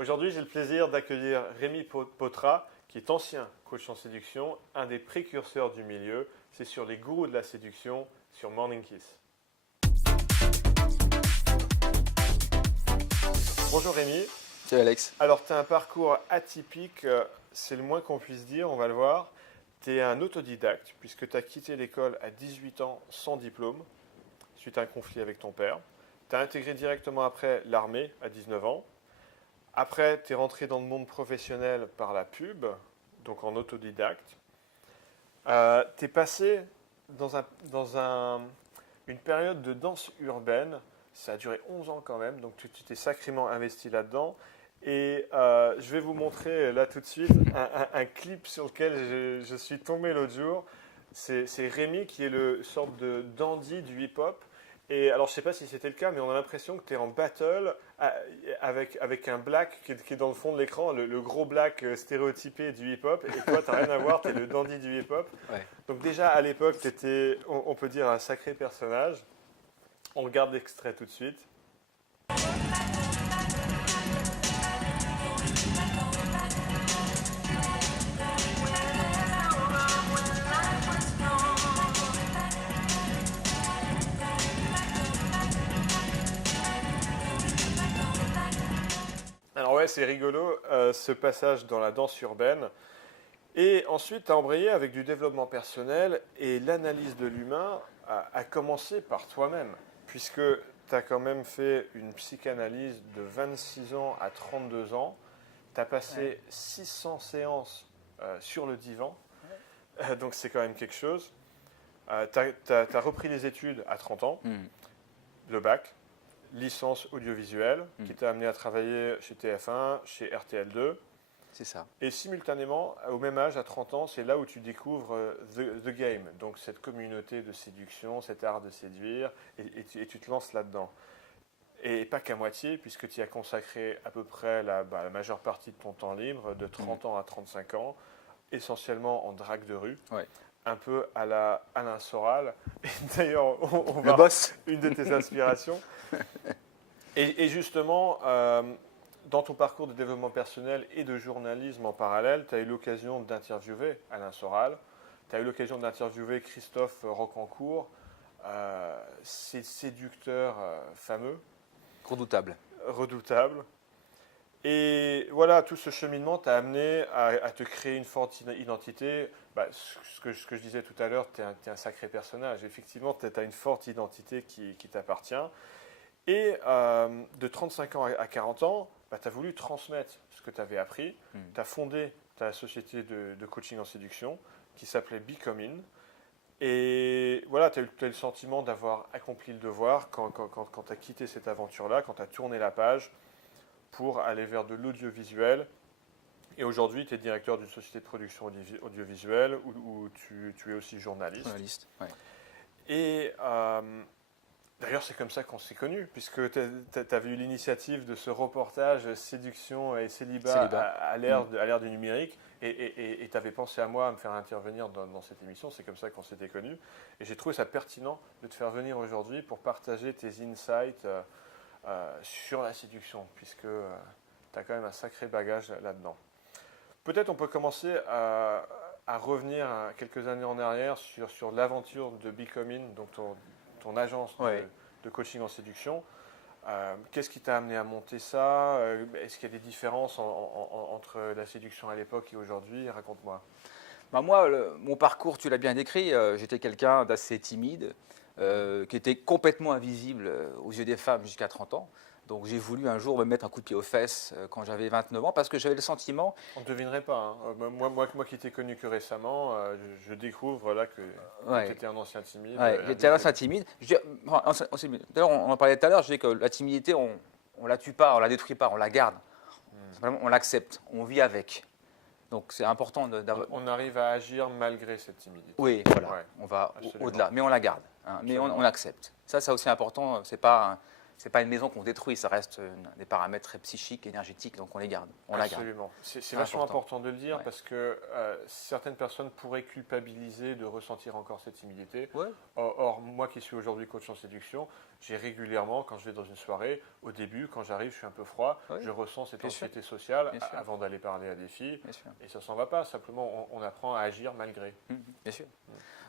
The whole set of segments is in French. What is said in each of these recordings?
Aujourd'hui, j'ai le plaisir d'accueillir Rémi Potra, qui est ancien coach en séduction, un des précurseurs du milieu. C'est sur les gourous de la séduction, sur Morning Kiss. Bonjour Rémi. Salut Alex. Alors, tu as un parcours atypique, c'est le moins qu'on puisse dire, on va le voir. Tu es un autodidacte, puisque tu as quitté l'école à 18 ans sans diplôme, suite à un conflit avec ton père. Tu as intégré directement après l'armée à 19 ans. Après, tu es rentré dans le monde professionnel par la pub, donc en autodidacte. Tu es passé dans une période de danse urbaine. Ça a duré 11 ans quand même, donc tu t'es sacrément investi là-dedans. Et je vais vous montrer là tout de suite un clip sur lequel je suis tombé l'autre jour. C'est Rémi qui est le sorte de dandy du hip-hop. Et alors, je ne sais pas si c'était le cas, mais on a l'impression que tu es en battle avec un black qui est dans le fond de l'écran, le gros black stéréotypé du hip-hop. Et toi, tu n'as rien à voir, tu es le dandy du hip-hop. Ouais. Donc déjà, à l'époque, tu étais, on peut dire, un sacré personnage. On regarde l'extrait tout de suite. Alors ouais, c'est rigolo, ce passage dans la danse urbaine. Et ensuite, tu as embrayé avec du développement personnel et l'analyse de l'humain a commencé par toi-même, puisque tu as quand même fait une psychanalyse de 26 ans à 32 ans. Tu as passé 600 séances sur le divan, donc c'est quand même quelque chose. Tu as repris les études à 30 ans, le bac, licence audiovisuelle, qui t'a amené à travailler chez TF1, chez RTL2. C'est ça. Et simultanément, au même âge, à 30 ans, c'est là où tu découvres the Game, donc cette communauté de séduction, cet art de séduire, et tu te lances là-dedans. Et pas qu'à moitié, puisque tu y as consacré à peu près la majeure partie de ton temps libre, de 30 ans à 35 ans, essentiellement en drague de rue, un peu à la Alain Soral. Et d'ailleurs, on va boss. Une de tes inspirations. Et justement, dans ton parcours de développement personnel et de journalisme en parallèle, tu as eu l'occasion d'interviewer Alain Soral, tu as eu l'occasion d'interviewer Christophe Rocancourt, ces séducteurs fameux. Redoutable. Et voilà, tout ce cheminement t'a amené à te créer une forte identité. Ce que je disais tout à l'heure, tu es un sacré personnage. Effectivement, tu as une forte identité qui t'appartient. Et de 35 ans à 40 ans, tu as voulu transmettre ce que tu avais appris. Tu as fondé ta société de coaching en séduction qui s'appelait Becoming. Et voilà, tu as eu le sentiment d'avoir accompli le devoir quand tu as quitté cette aventure-là, quand tu as tourné la page pour aller vers de l'audiovisuel. Et aujourd'hui, tu es directeur d'une société de production audiovisuelle où tu es aussi journaliste. Ouais. Et d'ailleurs, c'est comme ça qu'on s'est connus, puisque tu avais eu l'initiative de ce reportage séduction et célibat. À l'ère du numérique. Et tu avais pensé à moi à me faire intervenir dans cette émission. C'est comme ça qu'on s'était connus. Et j'ai trouvé ça pertinent de te faire venir aujourd'hui pour partager tes insights sur la séduction, puisque tu as quand même un sacré bagage là-dedans. Peut-être on peut commencer à revenir quelques années en arrière sur l'aventure de Becoming, donc ton agence de coaching en séduction. Qu'est-ce qui t'a amené à monter ça? Est-ce qu'il y a des différences entre la séduction à l'époque et aujourd'hui? Raconte-moi. Moi, mon parcours, tu l'as bien décrit. J'étais quelqu'un d'assez timide, qui était complètement invisible aux yeux des femmes jusqu'à 30 ans. Donc j'ai voulu un jour me mettre un coup de pied aux fesses quand j'avais 29 ans parce que j'avais le sentiment… On ne devinerait pas. Hein. Moi qui t'ai connu que récemment, je découvre là que tu étais un ancien timide. J'étais un ancien timide. D'ailleurs, on en parlait tout à l'heure, je dis que la timidité, on ne la tue pas, on ne la détruit pas, on la garde. On l'accepte, on vit avec. Donc c'est important d'avoir… On arrive à agir malgré cette timidité. Oui, voilà, on va au-delà, mais on la garde, mais on accepte. Ça c'est aussi important, c'est pas une maison qu'on détruit, ça reste des paramètres très psychiques, énergétiques, donc on les garde. Absolument. C'est vachement important de le dire parce que certaines personnes pourraient culpabiliser de ressentir encore cette timidité. Or, moi qui suis aujourd'hui coach en séduction, j'ai régulièrement, quand je vais dans une soirée, au début, quand j'arrive, je suis un peu froid, Oui. je ressens cette Bien sûr. anxiété sociale Bien sûr. avant d'aller parler à des filles, Bien sûr. et ça s'en va pas. Simplement, on apprend à agir malgré. Bien sûr.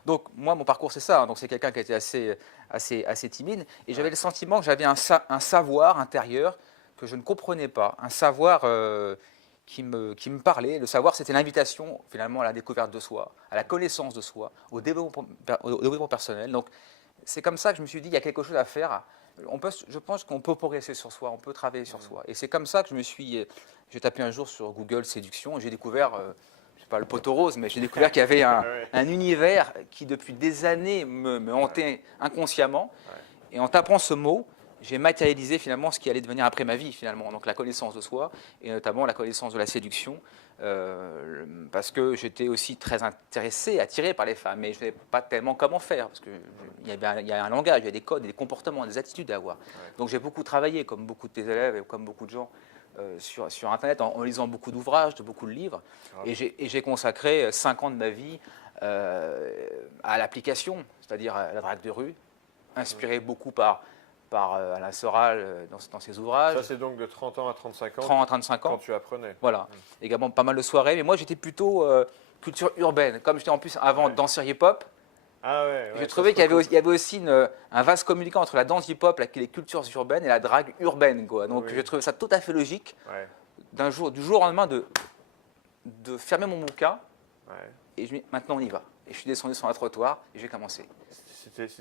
Donc moi, mon parcours, c'est ça. Donc c'est quelqu'un qui était assez timide. Et j'avais le sentiment que j'avais un savoir intérieur que je ne comprenais pas. Un savoir qui me parlait. Le savoir, c'était l'invitation finalement à la découverte de soi, à la connaissance de soi, au développement personnel. Donc c'est comme ça que je me suis dit, il y a quelque chose à faire. Je pense qu'on peut progresser sur soi, on peut travailler sur soi. Et c'est comme ça que j'ai tapé un jour sur Google séduction et j'ai découvert, je sais pas le poteau rose, mais j'ai découvert qu'il y avait Ouais. un univers qui depuis des années me hantait inconsciemment. Ouais. Et en tapant ce mot, j'ai matérialisé finalement ce qui allait devenir après ma vie finalement, donc la connaissance de soi et notamment la connaissance de la séduction, parce que j'étais aussi très intéressé, attiré par les femmes, mais je ne savais pas tellement comment faire, parce qu'il y a un langage, il y a des codes, des comportements, des attitudes à avoir. Ouais. Donc j'ai beaucoup travaillé, comme beaucoup de tes élèves et comme beaucoup de gens, sur Internet, en lisant beaucoup d'ouvrages, de beaucoup de livres, et j'ai consacré 5 ans de ma vie à l'application, c'est-à-dire à la drague de rue, inspiré beaucoup par Alain Soral dans ses ouvrages. Ça, c'est donc de 30 ans à 35 ans 30 à 35 ans. quand tu apprenais. Voilà. Également pas mal de soirées, mais moi j'étais plutôt culture urbaine. Comme j'étais en plus avant danseur hip-hop, Ah ouais, j'ai trouvé qu'il y avait aussi un vase communicant entre la danse hip-hop, les cultures urbaines, et la drague urbaine, quoi. Donc j'ai trouvé ça tout à fait logique, du jour au lendemain, de fermer mon bouquin, et je me dis, maintenant on y va. Et je suis descendu sur un trottoir et j'ai commencé.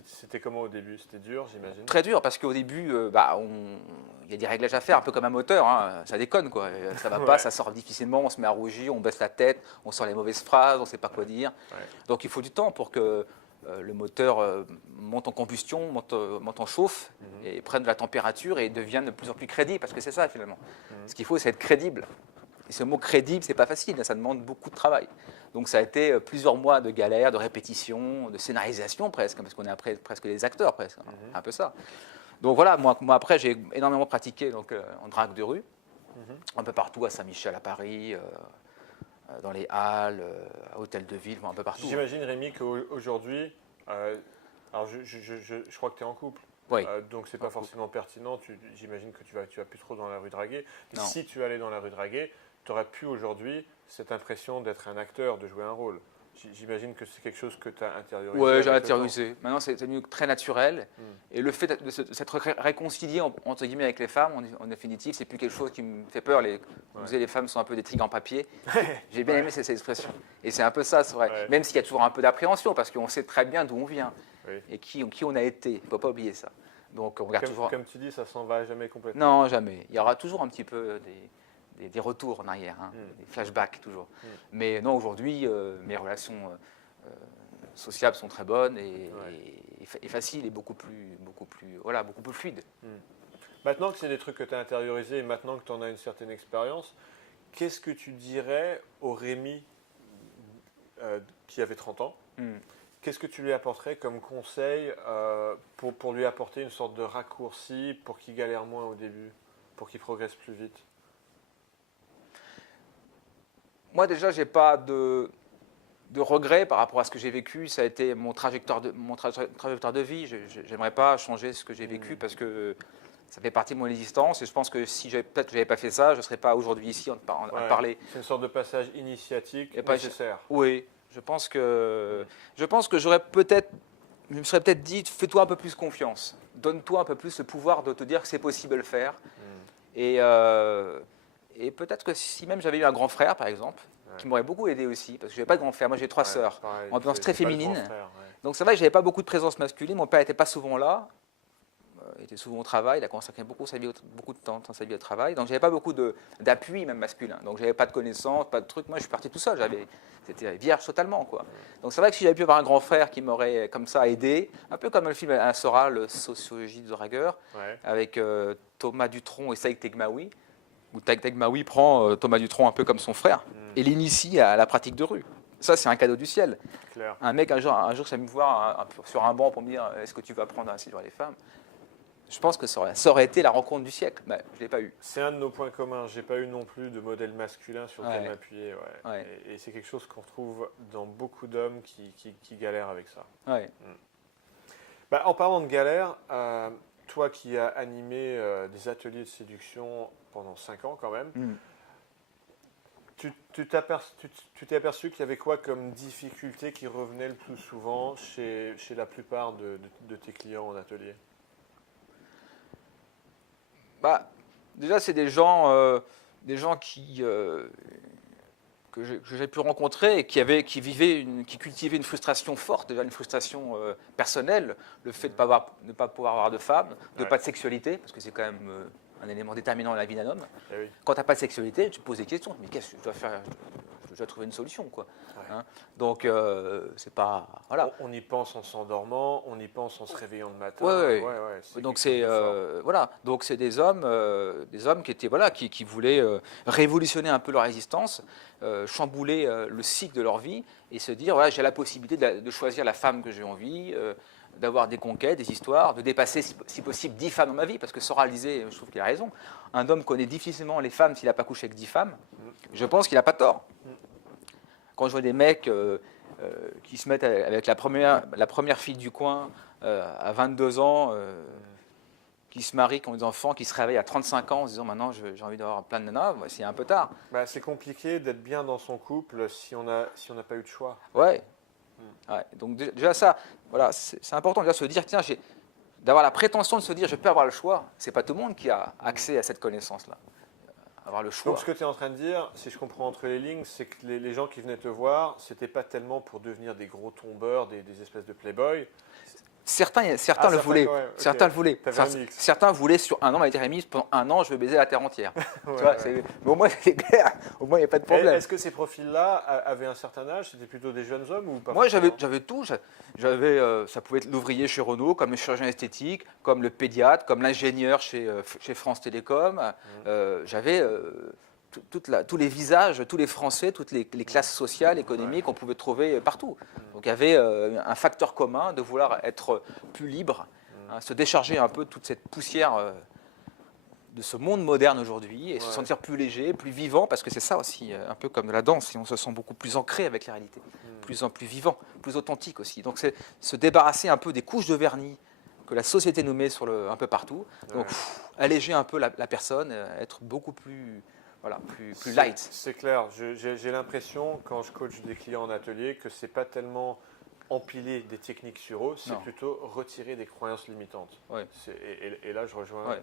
C'était comment au début? C'était dur, j'imagine? Très dur, parce qu'au début, il y a des réglages à faire, un peu comme un moteur, hein. Ça déconne, quoi. Ça va pas, ça sort difficilement, on se met à rougir, on baisse la tête, on sort les mauvaises phrases, on ne sait pas quoi dire. Donc il faut du temps pour que le moteur monte en combustion, monte en chauffe, et prenne de la température et devienne de plus en plus crédible, parce que c'est ça finalement. Ce qu'il faut, c'est être crédible. Et ce mot crédible, c'est pas facile, ça demande beaucoup de travail. Donc ça a été plusieurs mois de galère, de répétition, de scénarisation presque, parce qu'on est après presque des acteurs presque, un peu ça. Donc voilà, moi après j'ai énormément pratiqué donc, en drague de rue, un peu partout, à Saint-Michel, à Paris, dans les halles, à Hôtel de Ville, un peu partout. J'imagine, Rémi, qu'aujourd'hui, alors je crois que tu es en couple. Oui. Donc c'est pas forcément pertinent, j'imagine que tu vas plus trop dans la rue draguer. Mais Non. si tu allais dans la rue draguer, tu aurais pu aujourd'hui cette impression d'être un acteur, de jouer un rôle. J'imagine que c'est quelque chose que tu as intériorisé. Oui, j'ai intériorisé. Maintenant, c'est devenu très naturel. Et le fait de s'être réconcilié, entre guillemets, avec les femmes, en définitive, c'est plus quelque chose qui me fait peur. Vous savez, les femmes sont un peu des tigres en papier. J'ai bien aimé cette expression. Et c'est un peu ça, c'est vrai. Ouais. Même s'il y a toujours un peu d'appréhension, parce qu'on sait très bien d'où on vient et qui on a été. Il ne faut pas oublier ça. Donc, on regarde toujours. Comme tu dis, ça s'en va jamais complètement. Non, jamais. Il y aura toujours un petit peu des retours en arrière, des flashbacks toujours. Mais non, aujourd'hui, mes relations sociables sont très bonnes et faciles et beaucoup plus fluides. Maintenant que c'est des trucs que tu as intériorisés et maintenant que tu en as une certaine expérience, qu'est-ce que tu dirais au Rémi qui avait 30 ans? Qu'est-ce que tu lui apporterais comme conseil pour lui apporter une sorte de raccourci pour qu'il galère moins au début, pour qu'il progresse plus vite? Moi déjà, j'ai pas de regrets par rapport à ce que j'ai vécu. Ça a été mon trajectoire de vie. Je n'aimerais pas changer ce que j'ai vécu parce que ça fait partie de mon existence. Et je pense que si peut-être que je n'avais pas fait ça, je ne serais pas aujourd'hui ici à parler. C'est une sorte de passage initiatique nécessaire. Oui, je pense que j'aurais peut-être, je me serais peut-être dit, fais-toi un peu plus confiance. Donne-toi un peu plus le pouvoir de te dire que c'est possible de le faire. Et peut-être que si même j'avais eu un grand frère, par exemple, qui m'aurait beaucoup aidé aussi, parce que je n'avais pas de grand frère, moi j'ai 3 sœurs, en ambiance très féminine. Donc c'est vrai que je n'avais pas beaucoup de présence masculine, mon père n'était pas souvent là, il était souvent au travail, il a consacré beaucoup de temps dans sa vie au travail, donc je n'avais pas beaucoup d'appui même masculin, donc je n'avais pas de connaissances, pas de trucs, moi je suis parti tout seul, c'était vierge totalement, quoi. Donc c'est vrai que si j'avais pu avoir un grand frère qui m'aurait comme ça aidé, un peu comme le film Alain Soral, Sociologie de dragueur, avec Thomas Dutronc et Saïd Tegmaoui, où Tegmaoui prend Thomas Dutronc un peu comme son frère et l'initie à la pratique de rue. Ça, c'est un cadeau du ciel. Claire. Un mec, un jour, ça me voir sur un banc pour me dire « Est-ce que tu vas apprendre à séduire les femmes ?» Je pense que ça aurait été la rencontre du siècle. Mais je ne l'ai pas eu. C'est un de nos points communs. Je n'ai pas eu non plus de modèle masculin sur lequel m'appuyer. Et c'est quelque chose qu'on retrouve dans beaucoup d'hommes qui galèrent avec ça. En parlant de galère, toi qui as animé des ateliers de séduction pendant 5 ans quand même, tu t'es aperçu qu'il y avait quoi comme difficulté qui revenait le plus souvent chez la plupart de tes clients en atelier? Bah, déjà, c'est des gens qui, que j'ai pu rencontrer et qui cultivaient une frustration forte, déjà une frustration personnelle, le fait de ne pas pouvoir avoir de femme, de pas de sexualité, parce que c'est quand même un élément déterminant dans la vie d'un homme. Eh oui. Quand tu n'as pas de sexualité, tu te poses des questions, mais qu'est-ce que je dois faire? Je dois trouver une solution, quoi. Hein, donc, c'est pas... Voilà. On y pense en s'endormant, on y pense en se réveillant le matin. Ouais. C'est Donc quelque chose de fort. voilà. Donc c'est des hommes qui étaient voilà, qui voulaient révolutionner un peu leur existence, chambouler le cycle de leur vie et se dire voilà, j'ai la possibilité de choisir la femme que j'ai envie, d'avoir des conquêtes, des histoires, de dépasser si possible 10 femmes dans ma vie, parce que Soral disait, je trouve qu'il a raison, un homme connaît difficilement les femmes s'il n'a pas couché avec 10 femmes. Je pense qu'il n'a pas tort. Quand je vois des mecs qui se mettent avec la première fille du coin à 22 ans, qui se marient, qui ont des enfants, qui se réveillent à 35 ans en se disant maintenant j'ai envie d'avoir plein de nanas, c'est un peu tard. Bah, c'est compliqué d'être bien dans son couple si on n'a pas eu de choix. Ouais. Donc déjà ça, voilà, c'est important déjà de se dire tiens, d'avoir la prétention de se dire je peux avoir le choix. C'est pas tout le monde qui a accès à cette connaissance-là. Avoir le choix. Donc ce que tu es en train de dire, si je comprends entre les lignes, c'est que les gens qui venaient te voir, c'était pas tellement pour devenir des gros tombeurs, des espèces de playboys. Certains le voulaient. Certains le voulaient. Certains voulaient sur un an, m'avait dit Rémi, pendant un an, je veux baiser la terre entière. Mais au moins, c'est clair. Au moins, il n'y a pas de problème. Est-ce que ces profils-là avaient un certain âge? C'était plutôt des jeunes hommes ou pas? Moi, j'avais tout. Ça pouvait être l'ouvrier chez Renault, comme le chirurgien esthétique, comme le pédiatre, comme l'ingénieur chez France Télécom. J'avais tous les visages, tous les Français, toutes les classes sociales, économiques qu'on pouvait trouver partout. Donc il y avait un facteur commun de vouloir être plus libre, se décharger un peu de toute cette poussière de ce monde moderne aujourd'hui et se sentir plus léger, plus vivant, parce que c'est ça aussi, un peu comme de la danse, et on se sent beaucoup plus ancré avec la réalité, plus vivant, plus authentique aussi. Donc c'est se débarrasser un peu des couches de vernis que la société nous met un peu partout, donc alléger un peu la personne, être beaucoup plus... Voilà, plus light. C'est clair. J'ai l'impression, quand je coach des clients en atelier, que ce n'est pas tellement empiler des techniques sur eux, c'est plutôt retirer des croyances limitantes. Ouais. Et là, je rejoins. Ouais.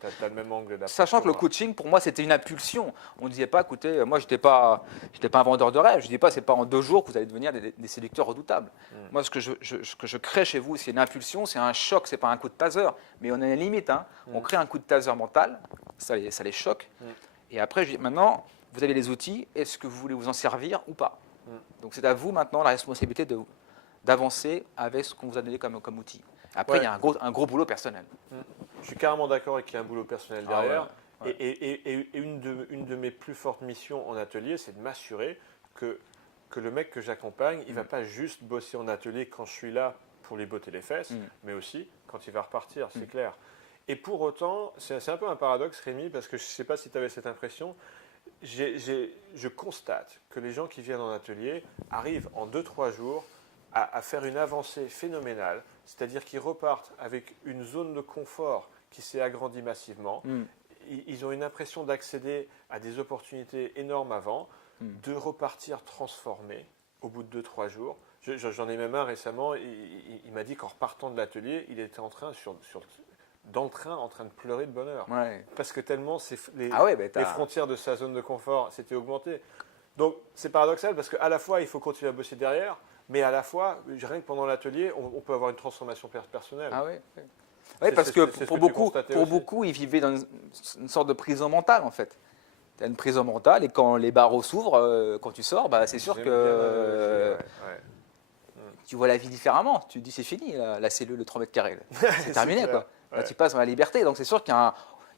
Tu as le même angle d'approche. Sachant que le coaching, pour moi, c'était une impulsion. On ne disait pas, écoutez, moi, je n'étais pas un vendeur de rêve. Je ne dis pas, c'est pas en 2 jours que vous allez devenir des séducteurs redoutables. Moi, ce que je crée chez vous, c'est une impulsion, c'est un choc, c'est pas un coup de taser. Mais on a une limite. Hein. On crée un coup de taser mental, ça les choque. Et après, je dis, maintenant, vous avez les outils, est-ce que vous voulez vous en servir ou pas? Donc, c'est à vous maintenant la responsabilité d'avancer avec ce qu'on vous a donné comme outil. Après, il y a un gros boulot personnel. Je suis carrément d'accord avec qu'il y a un boulot personnel derrière. Et une de mes plus fortes missions en atelier, c'est de m'assurer que le mec que j'accompagne, il ne va pas juste bosser en atelier quand je suis là pour lui botter les fesses, mais aussi quand il va repartir, c'est clair. Et pour autant, c'est un peu un paradoxe, Rémi, parce que je ne sais pas si tu avais cette impression, je constate que les gens qui viennent en atelier arrivent en 2-3 jours à faire une avancée phénoménale, c'est-à-dire qu'ils repartent avec une zone de confort qui s'est agrandie massivement. Ils ont une impression d'accéder à des opportunités énormes avant, de repartir transformés au bout de 2-3 jours. J'en ai même un récemment, il m'a dit qu'en repartant de l'atelier, il était dans le train en train de pleurer de bonheur. Parce que tellement les frontières de sa zone de confort s'étaient augmentées. Donc c'est paradoxal parce qu'à la fois il faut continuer à bosser derrière, mais à la fois, rien que pendant l'atelier, on peut avoir une transformation personnelle. Oui, parce que pour beaucoup, ils vivaient dans une sorte de prison mentale en fait. Tu as une prison mentale et quand les barreaux s'ouvrent, quand tu sors, c'est sûr que tu vois la vie différemment. Tu te dis c'est fini, la cellule de 3 mètres carrés. C'est terminé quoi. Là, tu passes dans la liberté. Donc c'est sûr qu'il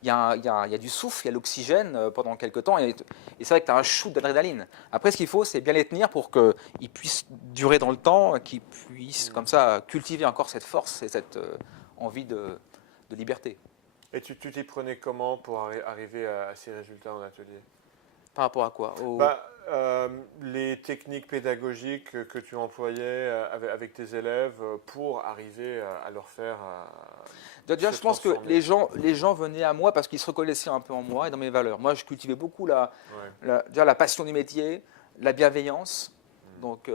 y a du souffle, il y a l'oxygène pendant quelques temps. Et c'est vrai que tu as un shoot d'adrénaline. Après, ce qu'il faut, c'est bien les tenir pour qu'ils puissent durer dans le temps, qu'ils puissent comme ça cultiver encore cette force et cette envie de liberté. Et tu t'y prenais comment pour arriver à ces résultats en atelier? Par rapport à quoi? Les techniques pédagogiques que tu employais avec tes élèves pour arriver à leur faire Déjà, se je pense que transformer. les gens venaient à moi parce qu'ils se reconnaissaient un peu en moi et dans mes valeurs. Moi, je cultivais beaucoup Ouais. déjà la passion du métier, la bienveillance. Donc,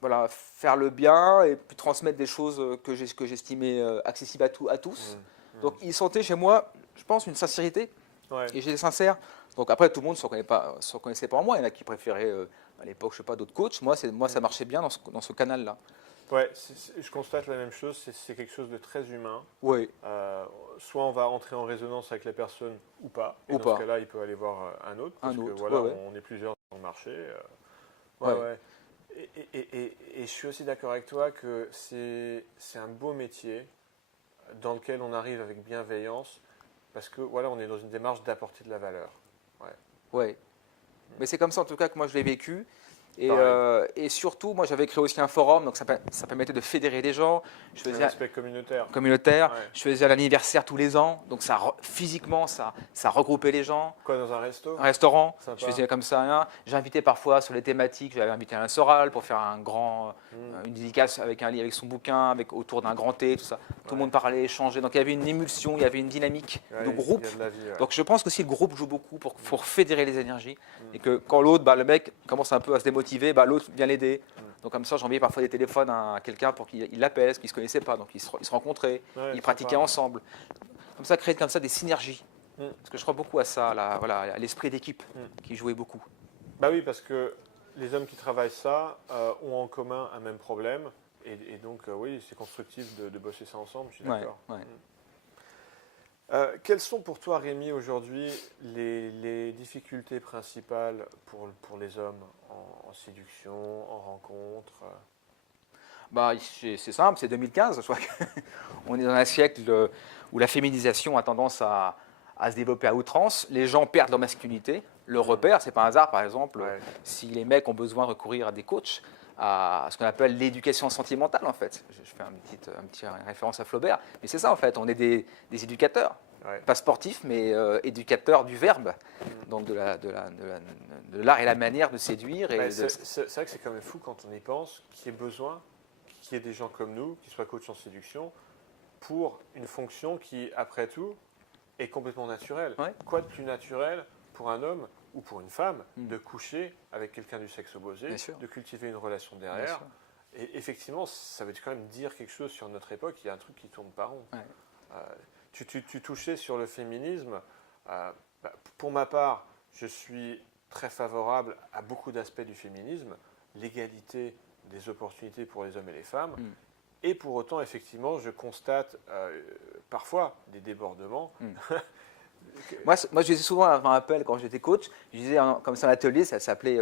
voilà, faire le bien et puis transmettre des choses que j'estimais accessibles à tous. Donc, ils sentaient chez moi, je pense, une sincérité. Ouais. Et j'étais sincère. Donc après, tout le monde se reconnaissait pas en moi. Il y en a qui préféraient, à l'époque, je sais pas, d'autres coachs. Moi, ça marchait bien dans ce canal-là. Ouais, je constate la même chose, c'est quelque chose de très humain. Oui, Soit on va entrer en résonance avec la personne ou pas. Et ou dans ce pas. cas-là, il peut aller voir un autre, parce Un que autre. voilà, Ouais, ouais. on est plusieurs sur le marché. Ouais, Ouais. ouais. Et je suis aussi d'accord avec toi que c'est un beau métier dans lequel on arrive avec bienveillance, parce que voilà, on est dans une démarche d'apporter de la valeur. Ouais. Mais c'est comme ça, en tout cas, que moi, je l'ai vécu. Pareil. Et surtout, moi, j'avais créé aussi un forum, donc ça permettait de fédérer des gens. Je Un faisais aspect communautaire. communautaire. Ouais. Je faisais l'anniversaire tous les ans. Donc, physiquement, ça regroupait les gens. Quoi, dans un resto? Un restaurant, Sympa. je faisais comme ça rien. J'invitais parfois sur les thématiques, j'avais invité Alain Soral pour faire une dédicace avec un livre, avec son bouquin, autour d'un grand thé, tout ça. Tout le monde parlait, échangeait. Donc il y avait une émulsion, il y avait une dynamique Ouais, de groupe. il y a de la vie, ouais. Donc je pense que si le groupe joue beaucoup pour fédérer les énergies et que quand l'autre, le mec commence un peu à se démotiver, l'autre vient l'aider. Donc comme ça, j'envoyais parfois des téléphones à quelqu'un pour qu'il l'appelle, parce qu'ils ne se connaissaient pas. Donc ils se rencontraient, Ouais, ils pratiquaient sympa. ensemble. Comme ça, créer comme ça des synergies. Parce que je crois beaucoup à ça, à l'esprit d'équipe qui jouait beaucoup. Bah oui, parce que les hommes qui travaillent ça ont en commun un même problème. Et donc, oui, c'est constructif de bosser ça ensemble, je suis d'accord. Ouais. Quelles sont pour toi, Rémi, aujourd'hui les difficultés principales pour les hommes en séduction, en rencontre? C'est simple, c'est 2015. Je crois qu'on est dans un siècle où la féminisation a tendance à se développer à outrance. Les gens perdent leur masculinité. Le repère, c'est pas un hasard, par exemple, Ouais. si les mecs ont besoin de recourir à des coachs, à ce qu'on appelle l'éducation sentimentale, en fait. Je fais une petite référence à Flaubert, mais c'est ça, en fait. On est des éducateurs. Ouais. Pas sportifs, mais éducateurs du verbe, donc de l'art et la manière de séduire. C'est vrai que c'est quand même fou quand on y pense, qu'il y ait besoin qu'il y ait des gens comme nous, qui soient coachs en séduction, pour une fonction qui, après tout, est complètement naturelle. Ouais. Quoi de plus naturel pour un homme ou pour une femme de coucher avec quelqu'un du sexe opposé, de cultiver une relation derrière. Et effectivement, ça veut quand même dire quelque chose sur notre époque. Il y a un truc qui tourne pas rond. Ouais. Tu touchais sur le féminisme. Pour ma part, je suis très favorable à beaucoup d'aspects du féminisme. L'égalité des opportunités pour les hommes et les femmes. Et pour autant, effectivement, je constate parfois des débordements. Moi, je disais souvent avant un appel, quand j'étais coach, je disais comme ça, un atelier, ça s'appelait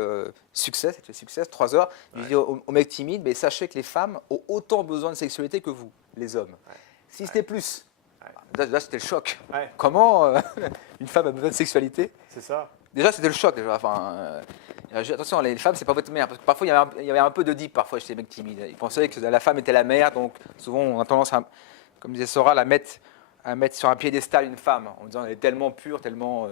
Succès, c'était Succès, 3 heures. Je disais aux mecs timides, mais sachez que les femmes ont autant besoin de sexualité que vous, les hommes. Si c'était plus. Là, c'était le choc. Comment une femme a besoin de sexualité? C'est ça. Déjà, c'était le choc. Attention, les femmes, c'est pas votre mère. Parce que parfois, il y avait un peu de deep parfois chez les mecs timides. Ils pensaient que la femme était la mère, donc souvent, on a tendance à, comme disait Sora, à mettre sur un piédestal une femme, en disant qu'elle est tellement pure, tellement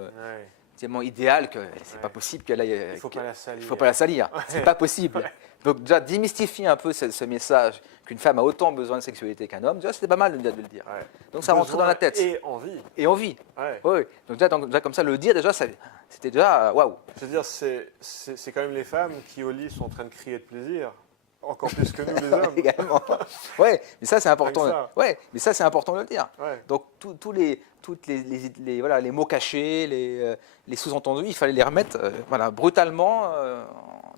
idéale que c'est pas possible qu'elle aille. Il faut pas la salir. Il faut pas la salir. C'est pas possible. Donc déjà, démystifier un peu ce message qu'une femme a autant besoin de sexualité qu'un homme, déjà, c'était pas mal de le dire. Donc ça rentrait dans la tête. Et envie. Et envie. Oui. Donc déjà, comme ça, le dire, déjà, c'était déjà waouh. C'est-à-dire, c'est quand même les femmes qui, au lit, sont en train de crier de plaisir. Encore plus que nous, les hommes. Également. Ouais, mais ça, c'est important. Ça. Ouais, mais ça, c'est important de le dire. Ouais. Donc, tous les mots cachés, les sous-entendus, il fallait les remettre brutalement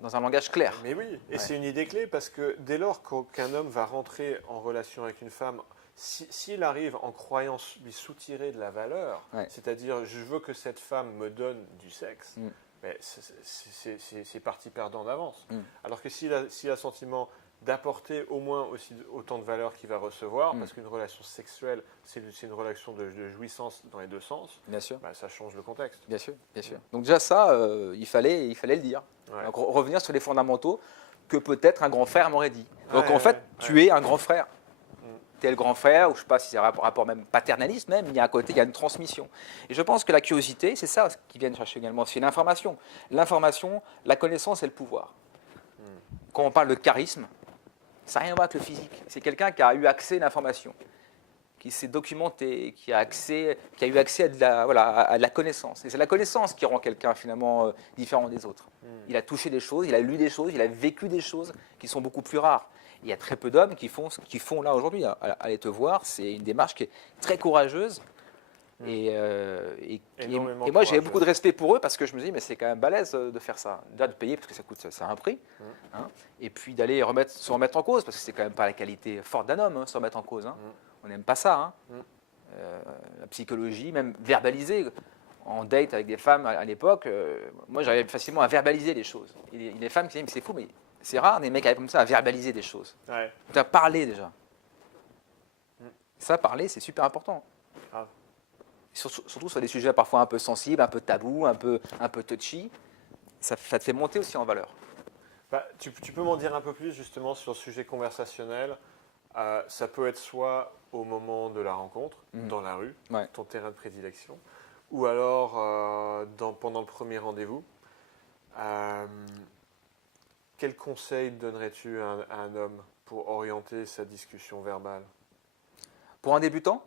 dans un langage clair. Mais oui, et c'est une idée clé parce que dès lors qu'un homme va rentrer en relation avec une femme, s'il arrive en croyant lui soutirer de la valeur, c'est-à-dire je veux que cette femme me donne du sexe, mais c'est parti perdant d'avance. Alors que s'il a le sentiment d'apporter au moins autant de valeur qu'il va recevoir, parce qu'une relation sexuelle, c'est une relation de jouissance dans les deux sens, bien sûr. Ça change le contexte. Bien sûr, bien sûr. Donc déjà ça, il fallait le dire. Donc revenir sur les fondamentaux que peut-être un grand frère m'aurait dit. Donc en fait, tu es un grand frère. tu es le grand frère, ou je ne sais pas si c'est un rapport même paternaliste, même, il y a un côté, il y a une transmission. Et je pense que la curiosité, c'est ça qu'ils viennent chercher également, c'est l'information. L'information, la connaissance et le pouvoir. Quand on parle de charisme, ça n'a rien à voir avec le physique. C'est quelqu'un qui a eu accès à l'information, qui s'est documenté, qui a eu accès à de la connaissance. Et c'est la connaissance qui rend quelqu'un finalement différent des autres. Il a touché des choses, il a lu des choses, il a vécu des choses qui sont beaucoup plus rares. Il y a très peu d'hommes qui font ce qu'ils font là aujourd'hui. Aller te voir, c'est une démarche qui est très courageuse. Et moi, j'ai beaucoup de respect pour eux parce que je me dis, mais c'est quand même balèze de faire ça. Déjà de payer parce que ça a un prix. Hein, et puis d'aller se remettre en cause parce que c'est quand même pas la qualité forte d'un homme, se remettre en cause. Hein. On n'aime pas ça. Hein. La psychologie, même verbaliser. En date avec des femmes à l'époque, moi j'arrivais facilement à verbaliser les choses. Il y a des femmes qui disent, mais c'est fou, mais c'est rare des mecs arrivent comme ça à verbaliser des choses. Ouais. À parler déjà. Ça, parler, c'est super important. Ah. Surtout sur des sujets parfois un peu sensibles, un peu tabous, un peu touchy. Ça te fait monter aussi en valeur. Bah, tu peux m'en dire un peu plus justement sur le sujet conversationnel. Ça peut être soit au moment de la rencontre, dans la rue, ton terrain de prédilection, ou alors pendant le premier rendez-vous. Quel conseil donnerais-tu à un homme pour orienter sa discussion verbale? Pour un débutant?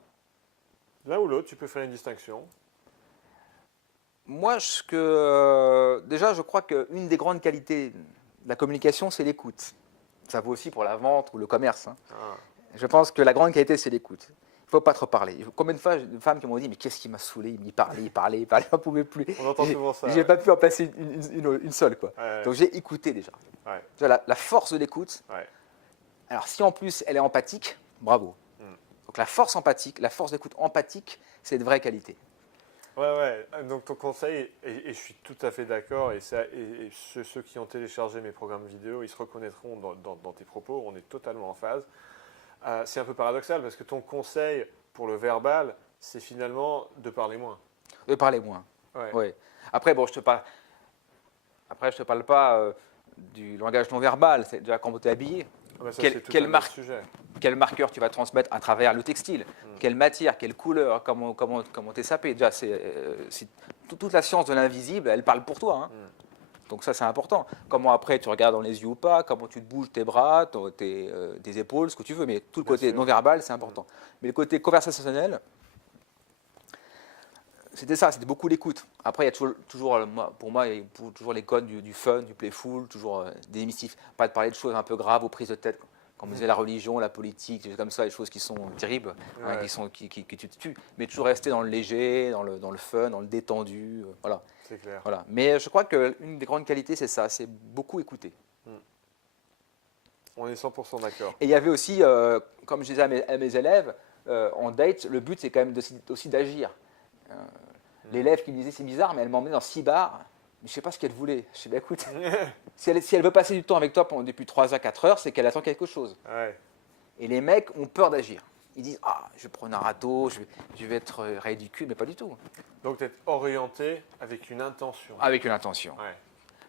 L'un ou l'autre, tu peux faire une distinction. Moi, déjà, je crois qu'une des grandes qualités de la communication, c'est l'écoute. Ça vaut aussi pour la vente ou le commerce. Hein. Je pense que la grande qualité, c'est l'écoute. Il ne faut pas trop parler. Combien de fois, de femmes qui m'ont dit, mais qu'est-ce qui m'a saoulé? Il parlait, j'en pouvais plus. On entend souvent ça. J'ai pas pu en placer une seule. Quoi. Donc j'ai écouté déjà. La force de l'écoute. Alors si en plus elle est empathique, bravo. Donc la force empathique, la force d'écoute empathique, c'est de vraie qualité. Ouais. Donc ton conseil, et je suis tout à fait d'accord, et ceux qui ont téléchargé mes programmes vidéo, ils se reconnaîtront dans tes propos, on est totalement en phase. C'est un peu paradoxal parce que ton conseil pour le verbal, c'est finalement de parler moins. De parler moins. Ouais. Après, bon, je te parle pas du langage non verbal. C'est déjà quand tu es habillé. Quel marqueur tu vas transmettre à travers le textile? Quelle matière, quelle couleur, comment tu es sapé? Déjà, toute la science de l'invisible, elle parle pour toi. Hein. Donc ça, c'est important. Comment après, tu regardes dans les yeux ou pas, comment tu te bouges tes bras, tes épaules, ce que tu veux. Mais tout le côté non-verbal, c'est important. Mais le côté conversationnel, c'était beaucoup l'écoute. Après, il y a toujours pour moi, il y a toujours les codes du fun, du playful, toujours démystifier. Pas de parler de choses un peu graves aux prises de tête. Comme vous disiez, la religion, la politique, des choses comme ça, des choses qui sont terribles, qui tu te tuent. Mais toujours rester dans le léger, dans le fun, dans le détendu. Voilà. C'est clair. Voilà. Mais je crois qu'une des grandes qualités, c'est ça, c'est beaucoup écouter. On est 100% d'accord. Et il y avait aussi, comme je disais à mes élèves, en date, le but, c'est quand même aussi d'agir. L'élève qui me disait, c'est bizarre, mais elle m'emmenait dans 6 bars. Mais je ne sais pas ce qu'elle voulait. Je dis, bah, écoute, si elle veut passer du temps avec toi depuis 3 à 4 heures, c'est qu'elle attend quelque chose. Et les mecs ont peur d'agir. Ils disent, je vais prendre un râteau, je vais être ridicule, mais pas du tout. Donc, tu es orienté avec une intention. Avec une intention.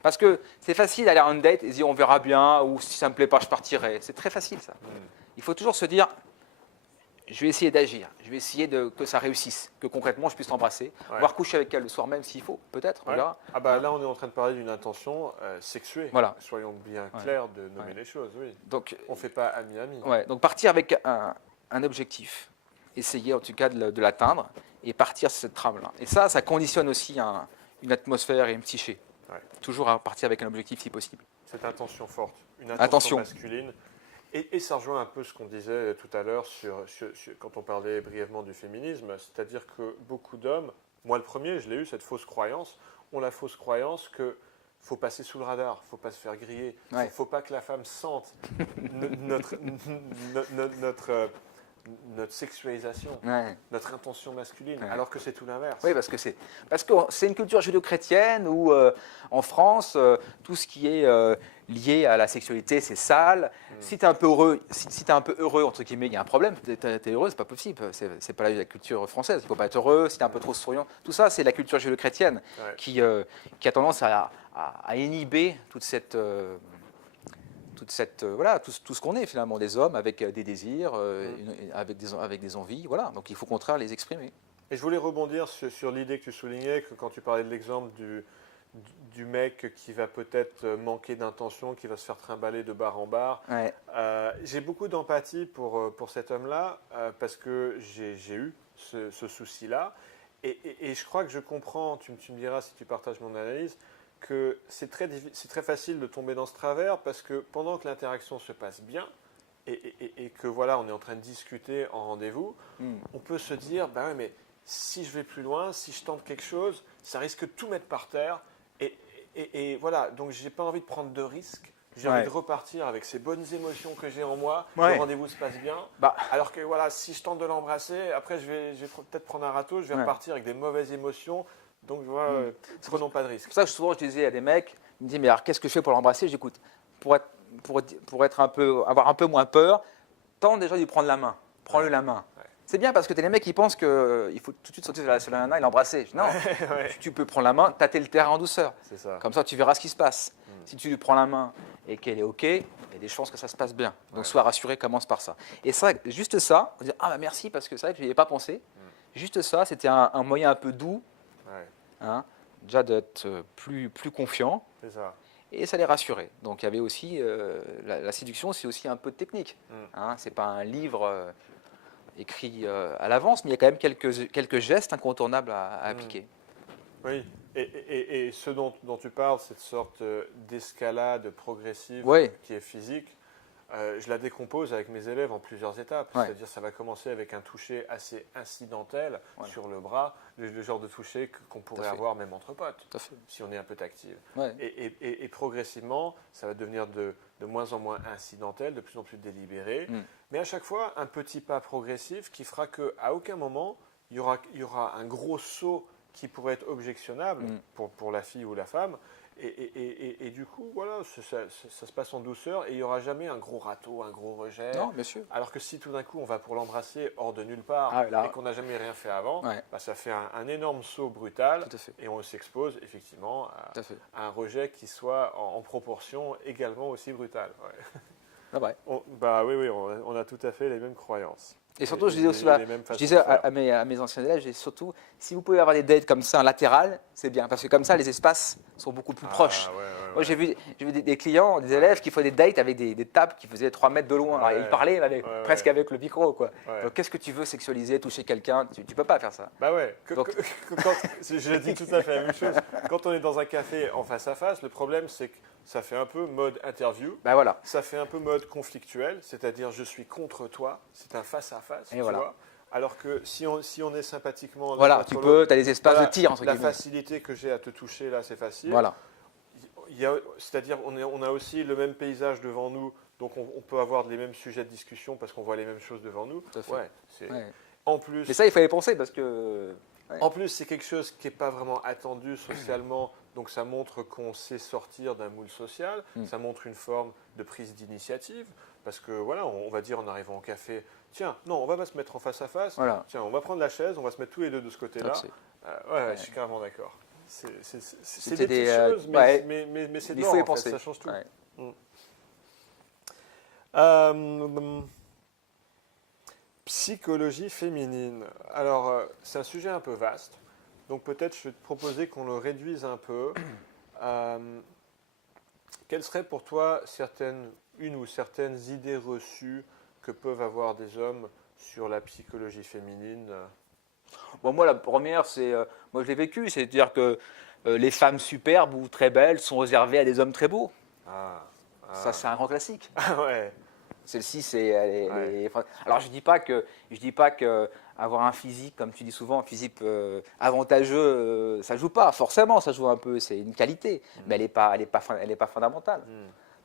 Parce que c'est facile d'aller à un date et se dire, on verra bien, ou si ça ne me plaît pas, je partirai. C'est très facile, ça. Il faut toujours se dire, je vais essayer d'agir, je vais essayer que ça réussisse, que concrètement je puisse t'embrasser, voire coucher avec elle le soir même s'il faut, peut-être, on verra. Là on est en train de parler d'une intention sexuée, soyons bien clairs de nommer les choses, Donc, on ne fait pas ami-ami. Donc partir avec un objectif, essayer en tout cas de l'atteindre, et partir sur cette trame-là. Et ça conditionne aussi une atmosphère et une psyché. Toujours à partir avec un objectif si possible. Cette intention forte, une intention masculine. Et ça rejoint un peu ce qu'on disait tout à l'heure quand on parlait brièvement du féminisme, c'est-à-dire que beaucoup d'hommes, moi le premier, je l'ai eu, cette fausse croyance, ont la fausse croyance que faut passer sous le radar, faut pas se faire griller, faut pas que la femme sente notre sexualisation, notre intention masculine, alors que c'est tout l'inverse. Oui, parce que c'est une culture judéo-chrétienne où, en France, tout ce qui est lié à la sexualité, c'est sale. Si tu es un peu heureux, entre guillemets, il y a un problème. Tu es heureux, c'est pas possible. C'est pas la culture française. Il faut pas être heureux. Si tu es un peu trop souriant, tout ça, c'est la culture judéo-chrétienne qui a tendance à inhiber toute cette toute cette, voilà, tout ce qu'on est finalement, des hommes avec des désirs, avec des envies, voilà. Donc il faut au contraire les exprimer. Et je voulais rebondir sur l'idée que tu soulignais, que quand tu parlais de l'exemple du mec qui va peut-être manquer d'intention, qui va se faire trimballer de bar en bar. Ouais. J'ai beaucoup d'empathie pour cet homme-là, parce que j'ai eu ce souci-là. Et je crois que je comprends, tu me diras si tu partages mon analyse, que c'est très facile de tomber dans ce travers, parce que pendant que l'interaction se passe bien, et que voilà, on est en train de discuter en rendez-vous, on peut se dire, ben ouais, mais si je vais plus loin, si je tente quelque chose, ça risque de tout mettre par terre. Et voilà, donc j'ai pas envie de prendre de risques. J'ai envie de repartir avec ces bonnes émotions que j'ai en moi. Le rendez-vous se passe bien. Alors que voilà, si je tente de l'embrasser, après je vais peut-être prendre un râteau, je vais repartir avec des mauvaises émotions. Donc voilà, prenons pas de risques. C'est pour ça que souvent je disais à des mecs, ils me disent mais alors qu'est-ce que je fais pour l'embrasser? J'écoute, pour être avoir un peu moins peur, tente déjà de lui prendre la main. Prends-le la main. Ouais. C'est bien parce que tu as des mecs qui pensent qu'il faut tout de suite sauter sur la nana et l'embrasser. Non, tu peux prendre la main, tâter le terrain en douceur. C'est ça. Comme ça, tu verras ce qui se passe. Si tu lui prends la main et qu'elle est OK, il y a des chances que ça se passe bien. Donc, sois rassuré, commence par ça. Et ça, juste ça, on va dire, ah bah merci parce que c'est vrai que je n'y avais pas pensé. Juste ça, c'était un moyen un peu doux, déjà d'être plus confiant. C'est ça. Et ça les rassurait. Donc, il y avait aussi, la séduction, c'est aussi un peu de technique. Ce n'est pas un livre écrit à l'avance, mais il y a quand même quelques gestes incontournables à appliquer. Oui, et ce dont tu parles, cette sorte d'escalade progressive qui est physique, je la décompose avec mes élèves en plusieurs étapes. C'est-à-dire ça va commencer avec un toucher assez incidentel sur le bras, le genre de toucher qu'on pourrait avoir même entre potes, si on est un peu tactile. Et progressivement, ça va devenir de moins en moins incidentel, de plus en plus délibéré. Mais à chaque fois, un petit pas progressif qui fera qu'à aucun moment, il y aura un gros saut qui pourrait être objectionnable pour la fille ou la femme. Et du coup, voilà, ça se passe en douceur et il n'y aura jamais un gros râteau, un gros rejet. Non, bien sûr. Alors que si tout d'un coup, on va pour l'embrasser hors de nulle part et qu'on n'a jamais rien fait avant, ça fait un énorme saut brutal et on s'expose effectivement à un rejet qui soit en proportion également aussi brutal. Ouais. Oui, on a tout à fait les mêmes croyances. Et surtout, je disais à mes anciens élèves, surtout, si vous pouvez avoir des dates comme ça en latéral, c'est bien, parce que comme ça, les espaces sont beaucoup plus proches. Moi, j'ai vu des clients, des élèves qui font des dates avec des tables qui faisaient 3 mètres de loin. Alors, ils parlaient presque avec le micro. Quoi. Donc, qu'est-ce que tu veux sexualiser, toucher quelqu'un? Tu ne peux pas faire ça. Je dis tout à fait la même chose. Quand on est dans un café en face à face, le problème, c'est que ça fait un peu mode interview, ça fait un peu mode conflictuel, c'est-à-dire je suis contre toi, c'est un face-à-face, tu vois. Alors que si on est sympathiquement... tu as des espaces de tir, entre guillemets. La facilité que j'ai à te toucher, là, c'est facile. C'est-à-dire on a aussi le même paysage devant nous, donc on peut avoir les mêmes sujets de discussion parce qu'on voit les mêmes choses devant nous. Tout à fait. En plus, mais ça, il fallait penser parce que... En plus, c'est quelque chose qui n'est pas vraiment attendu socialement, donc ça montre qu'on sait sortir d'un moule social, ça montre une forme de prise d'initiative, parce que voilà, on va dire en arrivant au café, tiens, non, on va pas se mettre en face à face, tiens, on va prendre la chaise, on va se mettre tous les deux de ce côté-là. Je suis carrément d'accord. C'est des petites choses, mais c'est de l'or, en fait, ça change tout. Psychologie féminine. Alors, c'est un sujet un peu vaste, donc peut-être je vais te proposer qu'on le réduise un peu. Quelles seraient pour toi une ou certaines idées reçues que peuvent avoir des hommes sur la psychologie féminine? Bon, moi, la première, moi je l'ai vécu, c'est-à-dire que les femmes superbes ou très belles sont réservées à des hommes très beaux. Ça, c'est un grand classique. Celle-ci, alors je dis pas que avoir un physique, comme tu dis souvent, un physique avantageux, ça joue pas. Forcément, ça joue un peu. C'est une qualité, mais elle est pas fondamentale.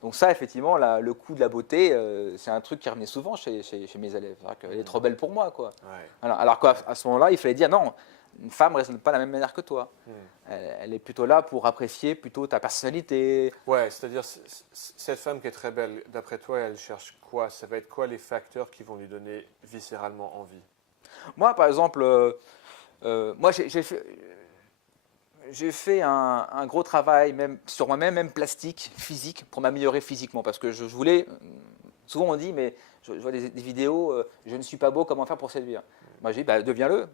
Donc ça, effectivement, le coût de la beauté, c'est un truc qui revenait souvent chez mes élèves. Elle est trop belle pour moi, quoi. Alors qu'à ce moment-là, il fallait dire non. Une femme ne raisonne pas de la même manière que toi. Elle est plutôt là pour apprécier plutôt ta personnalité. Ouais, c'est-à-dire, cette femme qui est très belle, d'après toi, elle cherche quoi? Ça va être quoi les facteurs qui vont lui donner viscéralement envie? Moi, par exemple, j'ai fait un gros travail même sur moi-même, même plastique, physique, pour m'améliorer physiquement. Parce que je voulais. Souvent on dit, mais je vois des vidéos, je ne suis pas beau, comment faire pour séduire? Moi j'ai dit, bah, deviens-le.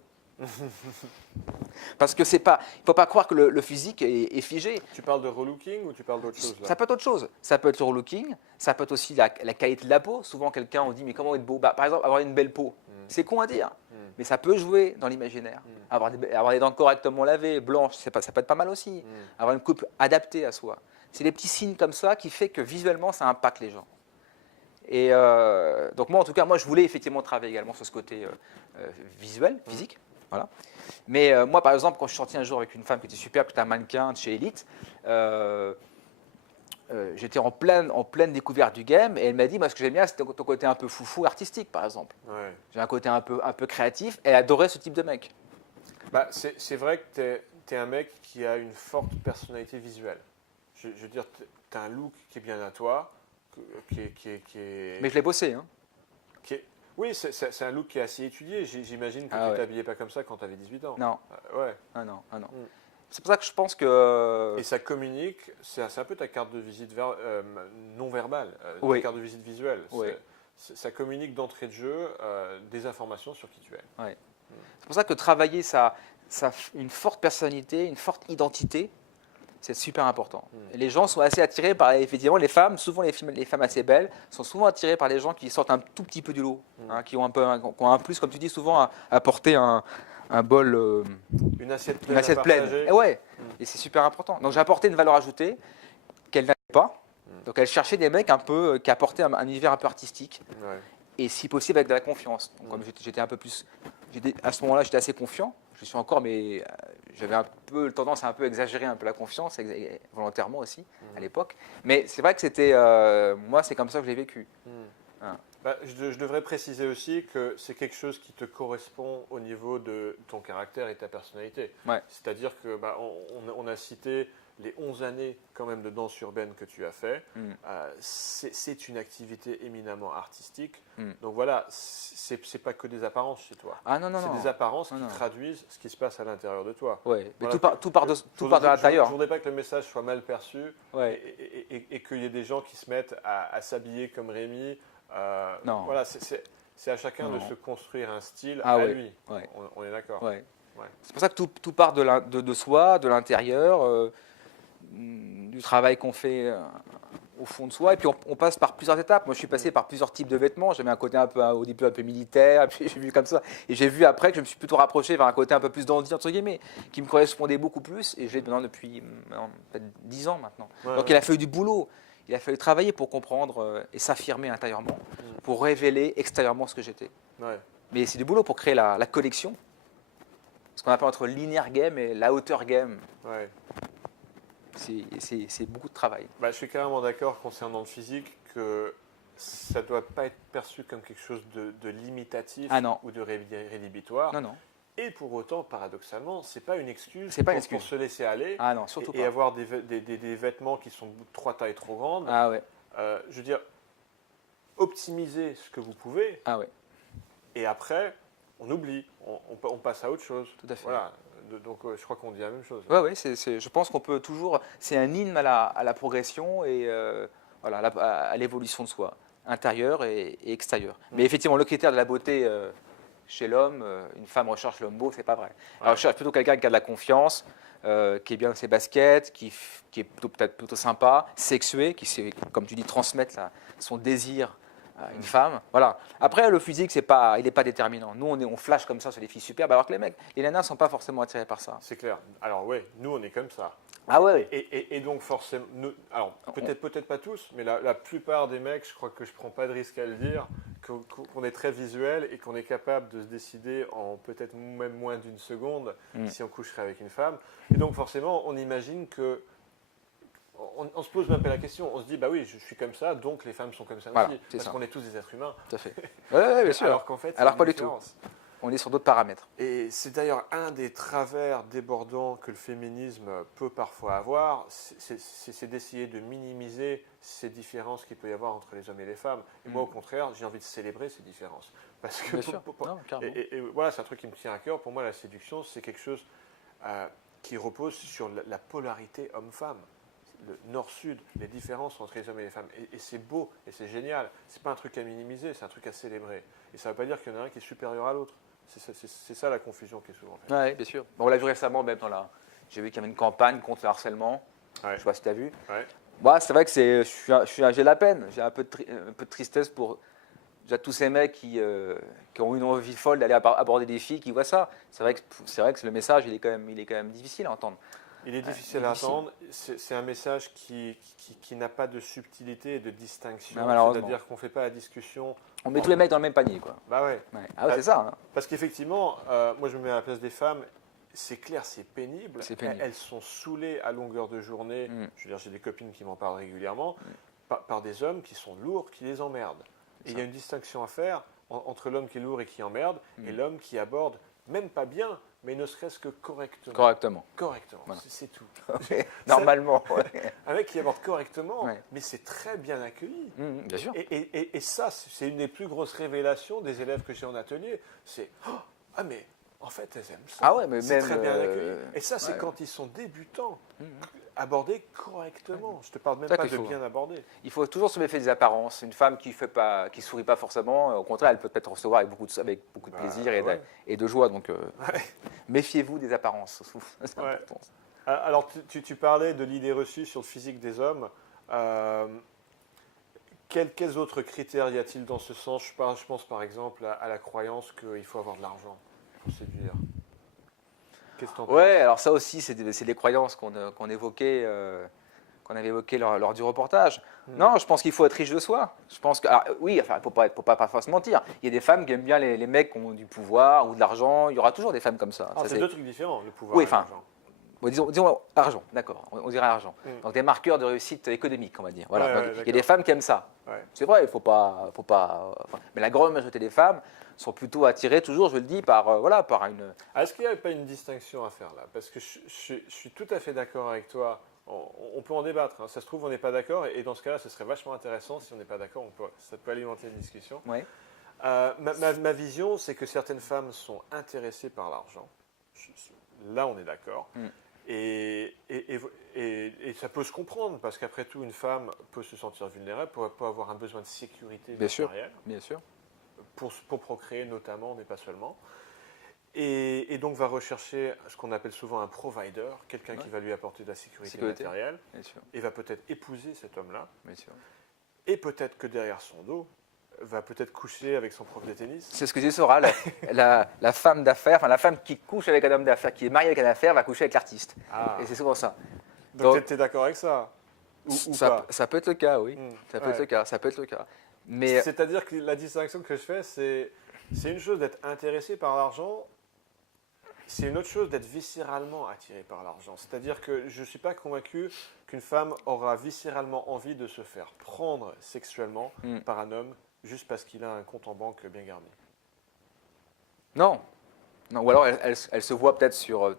Parce que c'est pas. Il ne faut pas croire que le physique est figé. Tu parles de relooking ou tu parles d'autre chose là? Ça peut être autre chose. Ça peut être le looking, ça peut être aussi la qualité de la peau. Souvent, quelqu'un, on dit, mais comment être beau? Bah, par exemple, avoir une belle peau. C'est con à dire, mais ça peut jouer dans l'imaginaire. Avoir des dents correctement lavées, blanches, ça peut être pas mal aussi. Avoir une coupe adaptée à soi. C'est des petits signes comme ça qui fait que visuellement, ça impacte les gens. Et donc moi, en tout cas, moi, je voulais effectivement travailler également sur ce côté visuel, physique. Voilà. Mais moi, par exemple, quand je suis sorti un jour avec une femme qui était super, qui était un mannequin de chez Elite, j'étais en pleine découverte du game et elle m'a dit, moi, ce que j'aime bien, c'est ton côté un peu foufou artistique, par exemple. Ouais. J'ai un côté un peu créatif. Elle adorait ce type de mec. Bah, c'est vrai que tu es un mec qui a une forte personnalité visuelle. Je veux dire, tu as un look qui est bien à toi, qui est... Mais je l'ai bossé. Hein. Oui, c'est un look qui est assez étudié. J'imagine que Ah tu ouais. t'habillais pas comme ça quand tu avais 18 ans. Non. Ouais. Ah non. Ah non. Mm. C'est pour ça que je pense que... Et ça communique, c'est un peu ta carte de visite non verbale, Oui. ta carte de visite visuelle. Oui. Ça communique d'entrée de jeu des informations sur qui tu es. Ouais. C'est pour ça que travailler une forte personnalité, une forte identité, c'est super important. Et les gens sont assez attirés par, effectivement, les femmes, souvent les femmes assez belles, sont souvent attirées par les gens qui sortent un tout petit peu du lot, hein, qui ont un plus, comme tu dis souvent, à porter un bol, Une assiette une pleine. assiette pleine. Et ouais, et c'est super important. Donc j'ai apporté une valeur ajoutée qu'elle n'avait pas. Donc elle cherchait des mecs un peu qui apportaient un univers un peu artistique. Ouais. Et si possible avec de la confiance. Donc, comme j'étais un peu plus, à ce moment-là, j'étais assez confiant. Je suis encore, mais j'avais un peu tendance à un peu exagérer un peu la confiance, volontairement aussi à l'époque. Mais c'est vrai que c'était, moi, c'est comme ça que je l'ai vécu. Hein. Bah, je devrais préciser aussi que c'est quelque chose qui te correspond au niveau de ton caractère et ta personnalité. Ouais. C'est-à-dire que on a cité les 11 années quand même de danse urbaine que tu as fait. C'est une activité éminemment artistique. Donc voilà, c'est pas que des apparences chez toi. Ah non, non, c'est non. des apparences qui traduisent ce qui se passe à l'intérieur de toi. Ouais. Mais Voilà, tout part de l'intérieur. Je ne voudrais pas que le message soit mal perçu Ouais. et qu'il y ait des gens qui se mettent à s'habiller comme Rémi. Non. Voilà, c'est à chacun de se construire un style à ouais. lui. Ouais. On est d'accord. Ouais. Ouais. C'est pour ça que tout part de soi, de l'intérieur, du travail qu'on fait au fond de soi. Et puis on passe par plusieurs étapes. Moi, je suis passé par plusieurs types de vêtements. J'avais un côté au début un peu militaire, puis j'ai vu comme ça. Et j'ai vu après que je me suis plutôt rapproché vers un côté un peu plus dandy, entre guillemets, qui me correspondait beaucoup plus. Et je l'ai maintenant depuis peut-être 10 ans maintenant. Ouais, Donc il a fallu du boulot. Il a fallu travailler pour comprendre et s'affirmer intérieurement, pour révéler extérieurement ce que j'étais. Ouais. Mais c'est du boulot pour créer la collection. Ce qu'on appelle entre linear game et la hauteur game. Ouais. C'est beaucoup de travail. Bah, je suis carrément d'accord concernant le physique que ça ne doit pas être perçu comme quelque chose de limitatif ou de rédhibitoire. Non, non. Et pour autant, paradoxalement, ce n'est pas une excuse pour se laisser aller surtout et avoir des vêtements qui sont 3 tailles trop grandes. Ah ouais. Je veux dire, optimisez ce que vous pouvez. Ah ouais. Et après, on oublie, on passe à autre chose. Tout à fait. Voilà. Donc, je crois qu'on dit la même chose. Ouais, ouais. Je pense qu'on peut toujours. C'est un hymne à la progression et voilà, à l'évolution de soi, intérieure et extérieure. Mais effectivement, le critère de la beauté chez l'homme, une femme recherche l'homme beau, c'est pas vrai. Elle recherche plutôt quelqu'un qui a de la confiance, qui est bien dans ses baskets, qui est peut-être plutôt sympa, sexué, qui sait, comme tu dis, transmettre son désir à une femme. Voilà. Après, le physique, il n'est pas déterminant. Nous, on flash comme ça sur les filles superbes, alors que les nanas ne sont pas forcément attirées par ça. C'est clair. Alors oui, nous, on est comme ça. Ah ouais. Et donc forcément, alors peut-être pas tous, mais la plupart des mecs, je crois que je prends pas de risque à le dire, qu'on est très visuel et qu'on est capable de se décider en peut-être même moins d'une seconde si on coucherait avec une femme. Et donc forcément, on imagine que on se pose même pas la question. On se dit bah oui, je suis comme ça, donc les femmes sont comme ça aussi, parce qu'on est tous des êtres humains. Tout à fait. Ouais, bien sûr. Alors qu'en fait, pas du tout. On est sur d'autres paramètres. Et c'est d'ailleurs un des travers débordants que le féminisme peut parfois avoir, c'est d'essayer de minimiser ces différences qu'il peut y avoir entre les hommes et les femmes. Et moi, au contraire, j'ai envie de célébrer ces différences. Parce que Bien sûr. Non, et voilà, c'est un truc qui me tient à cœur. Pour moi, la séduction, c'est quelque chose qui repose sur la polarité homme-femme. Le nord-sud, les différences entre les hommes et les femmes. Et c'est beau, et c'est génial. C'est pas un truc à minimiser, c'est un truc à célébrer. Et ça ne veut pas dire qu'il y en a un qui est supérieur à l'autre. C'est ça la confusion qui est souvent faite. Oui, bien sûr. On l'a vu récemment, même j'ai vu qu'il y avait une campagne contre le harcèlement. Ouais. Je ne sais pas si tu as vu. Ouais. Moi, c'est vrai que j'ai de la peine. J'ai un peu de tristesse pour déjà tous ces mecs qui ont une envie folle d'aller aborder des filles qui voient ça. C'est vrai que le message, il est quand même difficile à entendre. Il est difficile à attendre. C'est un message qui n'a pas de subtilité et de distinction. C'est-à-dire qu'on ne fait pas la discussion. On met tous les mecs dans le même panier, quoi. Bah ouais. Ah ouais, c'est ça. Hein. Parce qu'effectivement, moi je me mets à la place des femmes. C'est clair, c'est pénible. Elles sont saoulées à longueur de journée. Je veux dire, j'ai des copines qui m'en parlent régulièrement par des hommes qui sont lourds, qui les emmerdent. Et il y a une distinction à faire entre l'homme qui est lourd et qui emmerde et l'homme qui aborde, même pas bien, mais ne serait-ce que correctement. Correctement, voilà. C'est tout. Normalement. Un mec qui aborde correctement, mais c'est très bien accueilli. Bien sûr. Et ça, c'est une des plus grosses révélations des élèves que j'ai en atelier. C'est ah mais en fait elles aiment ça. Ah ouais, mais c'est très bien accueilli. Et ça, c'est quand ils sont débutants. Abordés correctement. Je te parle même pas de bien aborder. Il faut toujours se méfier des apparences. Une femme qui sourit pas forcément, au contraire, elle peut peut-être recevoir avec beaucoup de plaisir et de joie. Donc, méfiez-vous des apparences. C'est important. Alors, tu parlais de l'idée reçue sur le physique des hommes. Quels autres critères y a-t-il dans ce sens ? Je pense par exemple à la croyance qu'il faut avoir de l'argent pour séduire. Qu'est-ce que tu en penses ? Ouais, alors ça aussi, c'est des croyances qu'on avait évoquées lors du reportage. Non, je pense qu'il faut être riche de soi. Je pense que, oui, enfin, faut pas se mentir. Il y a des femmes qui aiment bien les mecs qui ont du pouvoir ou de l'argent. Il y aura toujours des femmes comme ça. C'est deux trucs différents, le pouvoir et l'argent. Disons argent, d'accord, on dirait argent. Donc des marqueurs de réussite économique, on va dire. Voilà. Il y a des femmes qui aiment ça. C'est vrai, il faut pas. Mais la grande majorité des femmes sont plutôt attirées, toujours, je le dis, par une. Est-ce qu'il n'y a pas une distinction à faire là ? Parce que je suis tout à fait d'accord avec toi. On peut en débattre. Hein. Ça se trouve, on n'est pas d'accord. Et dans ce cas-là, ce serait vachement intéressant. Si on n'est pas d'accord, ça peut alimenter une discussion. Oui. Ma vision, c'est que certaines femmes sont intéressées par l'argent. Là, on est d'accord. Et ça peut se comprendre, parce qu'après tout, une femme peut se sentir vulnérable, peut avoir un besoin de sécurité matérielle. Bien sûr. Pour procréer notamment, mais pas seulement. Et donc va rechercher ce qu'on appelle souvent un provider, quelqu'un qui va lui apporter de la sécurité matérielle, et va peut-être épouser cet homme-là. Et peut-être que derrière son dos, va peut-être coucher avec son prof de tennis. C'est ce que dit Sora, la femme d'affaires, enfin la femme qui couche avec un homme d'affaires, qui est mariée avec un affaire, va coucher avec l'artiste. Et c'est souvent ça. Donc tu es d'accord avec ça ou pas ? Ça peut être le cas, oui. Ça peut être le cas. Mais c'est-à-dire que la distinction que je fais, c'est une chose d'être intéressé par l'argent, c'est une autre chose d'être viscéralement attiré par l'argent. C'est-à-dire que je ne suis pas convaincu qu'une femme aura viscéralement envie de se faire prendre sexuellement par un homme juste parce qu'il a un compte en banque bien garni. Non. Ou alors elle se voit peut-être sur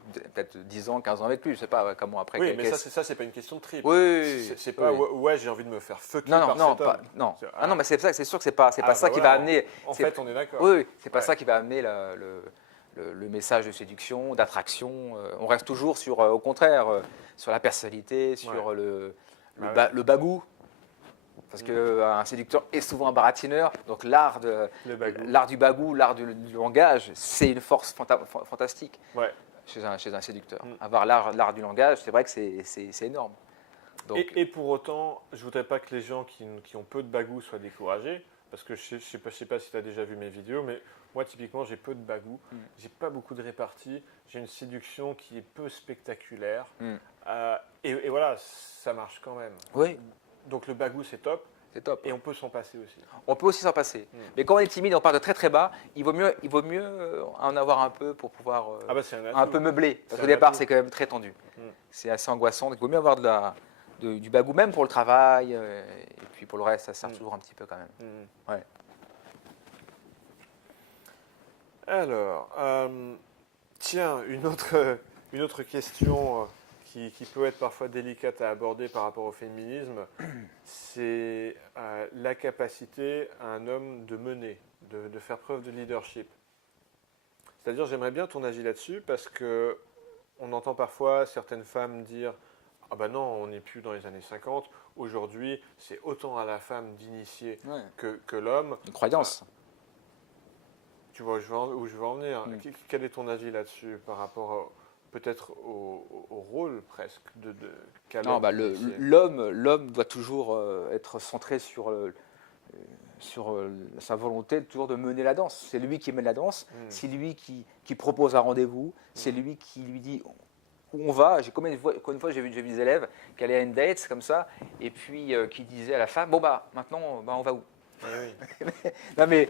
10 ans, 15 ans avec lui, je ne sais pas comment après. Oui, mais ça, c'est pas une question de trip. Oui. C'est pas ouais, j'ai envie de me faire fucker par cet homme. Non. Non, mais c'est sûr que c'est pas ça qui va amener. En fait, on est d'accord. Oui, c'est pas ça qui va amener le message de séduction, d'attraction. On reste toujours au contraire, sur la personnalité, sur le bagou. Parce qu'un séducteur est souvent un baratineur, donc l'art du bagou, l'art du langage, c'est une force fantastique chez un séducteur. Avoir l'art du langage, c'est vrai que c'est énorme. Donc, et pour autant, je ne voudrais pas que les gens qui ont peu de bagou soient découragés, parce que je ne sais pas si tu as déjà vu mes vidéos, mais moi typiquement j'ai peu de bagou, j'ai pas beaucoup de répartie, j'ai une séduction qui est peu spectaculaire, et voilà, ça marche quand même. Oui. Donc le bagou, c'est top. C'est top. Et on peut s'en passer aussi. On peut aussi s'en passer. Mais quand on est timide, on part de très très bas, il vaut mieux en avoir un peu pour pouvoir un peu meubler. Parce qu'au départ, c'est quand même très tendu. C'est assez angoissant. Donc il vaut mieux avoir du bagou, même pour le travail. Et puis pour le reste, ça sert toujours un petit peu quand même. Ouais. Alors, tiens, une autre question qui peut être parfois délicate à aborder par rapport au féminisme, c'est la capacité à un homme de mener, de faire preuve de leadership. C'est-à-dire, j'aimerais bien ton avis là-dessus, parce que on entend parfois certaines femmes dire ah ben non, on n'est plus dans les années 50. Aujourd'hui, c'est autant à la femme d'initier Ouais. que l'homme. Une croyance. Tu vois où je veux en venir. Mm. Quel est ton avis là-dessus par rapport peut-être au rôle presque qu'a Non, l'homme bah, initié. l'homme doit toujours être centré sur sa volonté toujours de mener la danse. C'est lui qui mène la danse, c'est lui qui propose un rendez-vous, c'est lui qui lui dit où on va. Combien une fois j'ai vu des élèves qui allaient à une date comme ça, et puis qui disaient à la femme, bon bah maintenant bah, on va où? Oui. Non mais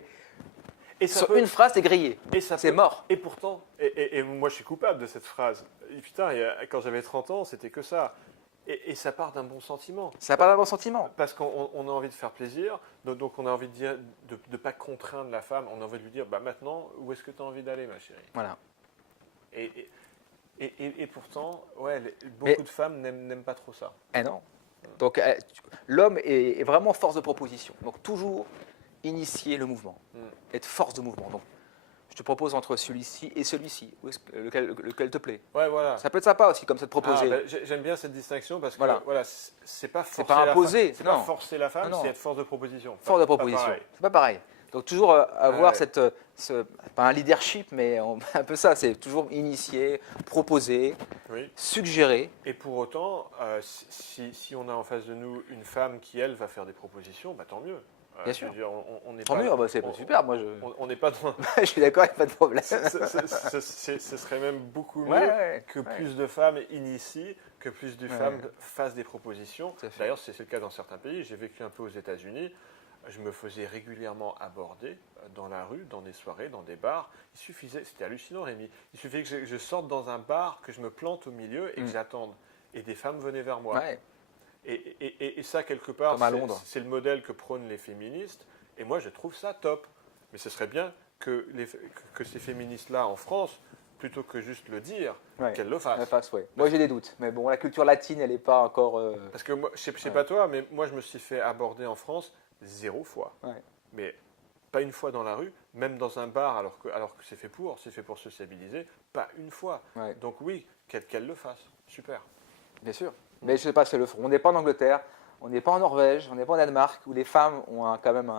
Et ça sur peut- une phrase c'est grillé, et ça c'est peut- mort. Et pourtant, et moi je suis coupable de cette phrase. Et putain, quand j'avais 30 ans, c'était que ça. Et ça part d'un bon sentiment. Ça n'a pas d'un bon sentiment. Parce qu'on a envie de faire plaisir, donc on a envie de dire, de ne pas contraindre la femme, on a envie de lui dire, bah maintenant, où est-ce que tu as envie d'aller, ma chérie? Voilà. Et pourtant, ouais, beaucoup de femmes n'aiment pas trop ça. Eh non. Donc l'homme est vraiment force de proposition. Donc toujours initier le mouvement, être force de mouvement. Donc je te propose entre celui-ci et celui-ci, lequel te plaît. Ouais, voilà. Ça peut être sympa aussi comme ça de proposer. J'aime bien cette distinction parce que Voilà. voilà, c'est pas forcer pas la imposer, femme, c'est pas non. forcer la femme, Non, non. c'est être force de proposition. Force de Pas proposition. pareil. C'est pas pareil. Donc toujours avoir Ouais. pas un leadership, mais un peu ça, c'est toujours initier, proposer, Oui. suggérer. Et pour autant, si on a en face de nous une femme qui, elle, va faire des propositions, bah, tant mieux. Bien Je sûr. veux dire, on n'est Tant pas, mieux, bah, c'est on- super. Moi, on n'est pas dans. je suis d'accord, il n'y a pas de problème. Ce serait même beaucoup mieux Ouais, que ouais. plus de femmes initient, que plus de Ouais. femmes fassent des propositions. Tout à fait. D'ailleurs, c'est le cas dans certains pays. J'ai vécu un peu aux États-Unis. Je me faisais régulièrement aborder dans la rue, dans des soirées, dans des bars. Il suffisait, c'était hallucinant, Rémi. Il suffisait que je sorte dans un bar, que je me plante au milieu et que j'attende. Et des femmes venaient vers moi. Ouais. Et ça, quelque part, Comme à Londres. c'est le modèle que prônent les féministes. Et moi, je trouve ça top. Mais ce serait bien que ces féministes-là, en France, plutôt que juste le dire, Ouais. qu'elles le fassent. La face, ouais. Moi, j'ai des doutes. Mais bon, la culture latine, elle n'est pas encore. Parce que moi, je ne sais pas toi, mais moi, je me suis fait aborder en France 0 fois. Ouais. Mais pas une fois dans la rue, même dans un bar, alors que c'est fait pour sociabiliser, pas une fois. Ouais. Donc oui, qu'elle le fasse. Super. Bien sûr. Mais je ne sais pas si elles le feront. On n'est pas en Angleterre, on n'est pas en Norvège, on n'est pas en Danemark, où les femmes ont quand même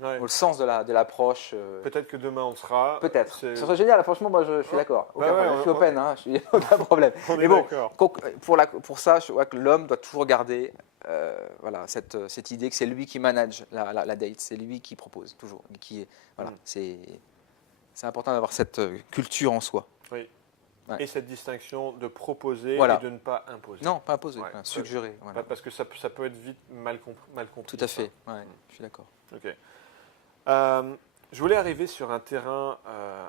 Ouais. ont le sens de l'approche. Peut-être que demain, on sera. Peut-être. C'est- Ce serait génial, franchement, moi je suis d'accord. Aucun Bah ouais, problème. Je suis on- open, hein, je suis aucun problème. On est Mais bon, d'accord. pour ça, je vois que l'homme doit toujours garder voilà, cette idée que c'est lui qui manage la date, c'est lui qui propose, toujours. Voilà, c'est important d'avoir cette culture en soi. Oui. Ouais. Et cette distinction de proposer Voilà. et de ne pas imposer. Non, pas imposer, Ouais. voilà, suggérer. Voilà. Parce que ça peut être vite mal compris. Tout à fait, ouais, je suis d'accord. Ok. Je voulais arriver sur un terrain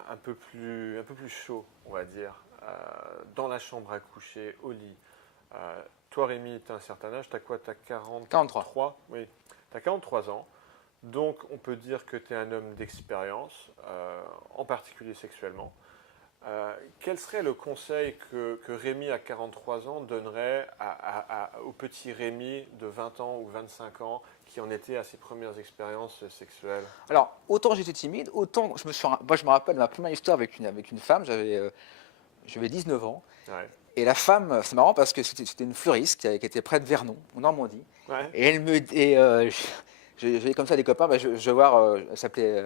un peu plus chaud, on va dire, dans la chambre à coucher, au lit. Toi, Rémi, tu as un certain âge, tu as quoi? Tu as 43. Oui, tu as 43 ans. Donc, on peut dire que tu es un homme d'expérience, en particulier sexuellement. Quel serait le conseil que Rémi, à 43 ans, donnerait au petit Rémi de 20 ans ou 25 ans qui en était à ses premières expériences sexuelles? Alors, autant j'étais timide, autant moi, je me rappelle de ma première histoire avec une femme, j'avais 19 ans. Ouais. Et la femme, c'est marrant parce que c'était une fleuriste qui était près de Vernon, en Normandie. Ouais. Et elle me. J'avais comme ça des copains, je vais voir, elle s'appelait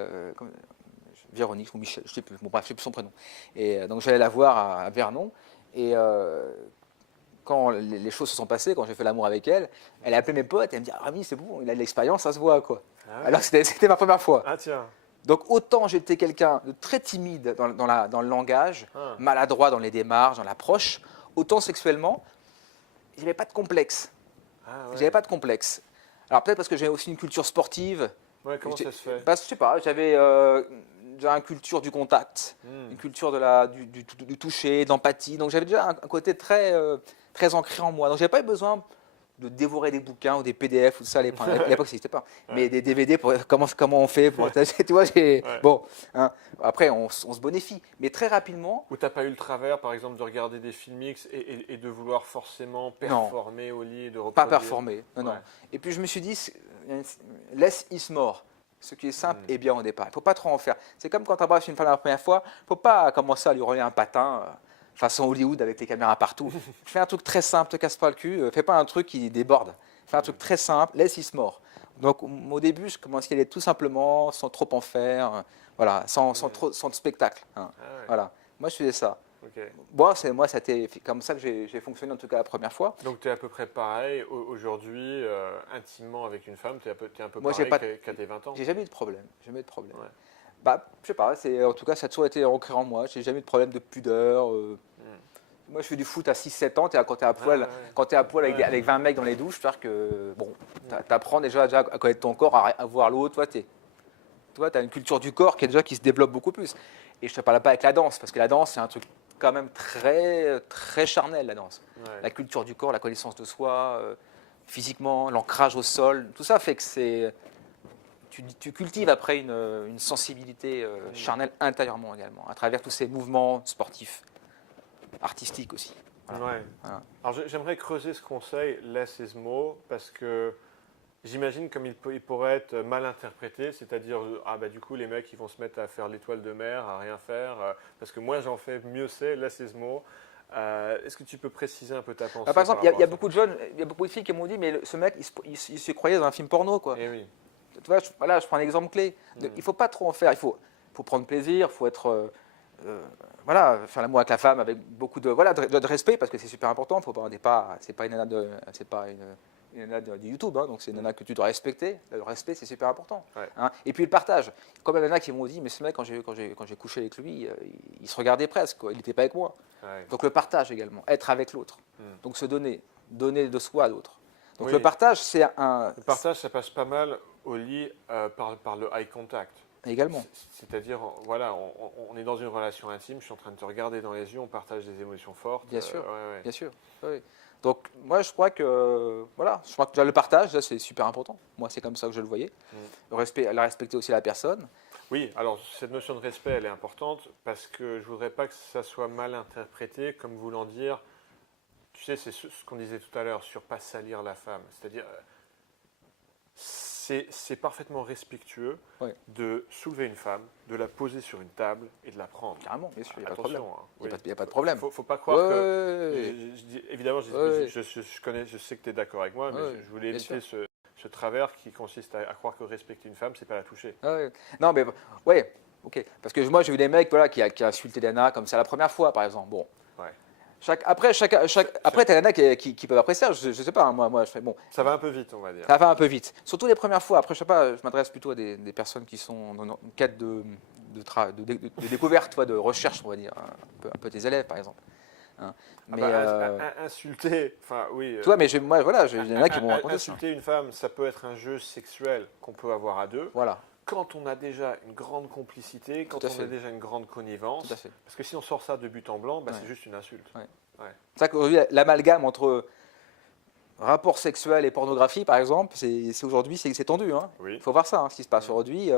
Véronique ou Michel, je ne sais plus, bon, bref, je sais plus son prénom. Et donc j'allais la voir à Vernon. Et quand les choses se sont passées, quand j'ai fait l'amour avec elle, elle a appelé mes potes et elle me dit ah, Rami, c'est bon, il a de l'expérience, ça se voit. Quoi. Ah ouais. Alors que c'était ma première fois. Ah tiens. Donc autant j'étais quelqu'un de très timide dans le langage, Ah. maladroit dans les démarches, dans l'approche, autant sexuellement, je n'avais pas de complexe. Ah ouais. J'avais pas de complexe. Alors peut-être parce que j'avais aussi une culture sportive. Ouais, comment ça se fait? Parce que je sais pas, j'avais une culture du contact, une culture du toucher, d'empathie. Donc j'avais déjà un côté très ancré en moi. Donc j'avais pas eu besoin de dévorer des bouquins ou des PDF ou tout ça. À l'époque, ça n'existait pas. Mais des DVD pour comment on fait pour tu vois, bon. Hein, après, on se bonifie. Mais très rapidement. Ou t'as pas eu le travers, par exemple, de regarder des films X et de vouloir forcément performer au lit et de reproduire? Pas performer, non. Et puis je me suis dit, less is more. Ce qui est simple est bien au départ. Il ne faut pas trop en faire. C'est comme quand tu embrasses une femme la première fois, il ne faut pas commencer à lui rouler un patin. façon Hollywood avec les caméras partout. Fais un truc très simple, te casse pas le cul, fais pas un truc qui déborde. Fais un truc très simple, laisse il se mord. Donc au début, je commençais à y aller tout simplement, sans trop en faire, voilà, sans de spectacle. Hein. Ah ouais. Voilà. Moi, je faisais ça. Ok. Moi, c'était comme ça que j'ai fonctionné en tout cas la première fois. Donc tu es à peu près pareil aujourd'hui, intimement avec une femme, tu es un peu Moi, j'ai pareil qu'à tes 20 ans. J'ai jamais eu de problème. Jamais eu de problème. Ouais. Bah, je sais pas. En tout cas, ça a toujours été ancré en moi. J'ai jamais eu de problème de pudeur. Moi, je fais du foot à 6-7 ans. Quand tu es à poil, Ah ouais. quand t'es à poil avec, Ouais. avec 20 mecs dans les douches, c'est-à-dire que bon, t'apprends déjà à connaître ton corps, à voir l'autre. Toi, tu as une culture du corps qui se développe beaucoup plus. Et je te parle pas avec la danse, parce que la danse, c'est un truc quand même très, très charnel, la danse. Ouais. La culture du corps, la connaissance de soi, physiquement, l'ancrage au sol, tout ça fait que tu cultives après une sensibilité charnelle intérieurement également, à travers tous ces mouvements sportifs, artistiques aussi. Voilà. Ouais. Voilà. Alors j'aimerais creuser ce conseil less is more parce que j'imagine comme il pourrait être mal interprété, c'est-à-dire du coup les mecs ils vont se mettre à faire l'étoile de mer, à rien faire, parce que moi j'en fais mieux c'est less is more. Est-ce que tu peux préciser un peu ta pensée Par exemple, par il y a rapport beaucoup de jeunes, il y a beaucoup de filles qui m'ont dit mais ce mec il se croyait dans un film porno quoi. à ça? Eh oui. Tu vois, je prends un exemple clé. Il ne faut pas trop en faire. Il faut prendre plaisir, il faut être, faire l'amour avec la femme avec beaucoup de respect parce que c'est super important. C'est pas une nana une nana de YouTube, hein, donc c'est une nana que tu dois respecter. Le respect, c'est super important. Ouais. Hein. Et puis le partage. Comme il y en a qui m'ont dit, mais ce mec, quand j'ai couché avec lui, il se regardait presque, quoi. Il n'était pas avec moi. Ouais. Donc le partage également, être avec l'autre. Donc se donner de soi à l'autre. Donc Oui. le partage, c'est Le partage, ça passe pas mal au lit par le eye contact. Également. C'est-à-dire, voilà, on est dans une relation intime, je suis en train de te regarder dans les yeux, on partage des émotions fortes. Bien sûr, ouais. bien sûr. Oui. Donc moi je crois que déjà, le partage, ça, c'est super important. Moi c'est comme ça que je le voyais. Respecter aussi la personne. Oui, alors cette notion de respect, elle est importante parce que je voudrais pas que ça soit mal interprété comme voulant dire, tu sais, c'est ce qu'on disait tout à l'heure sur pas salir la femme. C'est-à-dire, c'est parfaitement respectueux de soulever une femme, de la poser sur une table et de la prendre. Carrément, bien sûr, il n'y a pas de Attention, problème. hein, Il n'y a pas de problème. Faut pas croire que... Ouais. Évidemment, je sais que tu es d'accord avec moi, mais je voulais éviter ce travers qui consiste à croire que respecter une femme, c'est pas la toucher. Non, mais ouais, ok. Parce que moi, j'ai vu des mecs qui insultaient des nanas comme ça la première fois, par exemple. Bon. Ouais. Après, t'as des nanas qui peuvent apprécier ça. Je sais pas. Moi, je fais bon. Ça va un peu vite, on va dire. Ça va un peu vite. Surtout les premières fois. Après, je sais pas. Je m'adresse plutôt à des personnes qui sont dans une quête de découverte, de recherche, on va dire. Un peu des élèves, par exemple. Hein. Mais insulter, enfin oui. Toi, mais moi, voilà, il y en a qui vont raconter ça. Insulter une femme, ça peut être un jeu sexuel qu'on peut avoir à deux. Voilà. Quand on a déjà une grande complicité, quand on a déjà une grande connivence, parce que si on sort ça de but en blanc, c'est juste une insulte. Ouais. C'est ça qu'aujourd'hui, l'amalgame entre rapport sexuel et pornographie, par exemple, aujourd'hui, c'est tendu. Hein. Oui. Il faut voir ça, ce qui se passe aujourd'hui.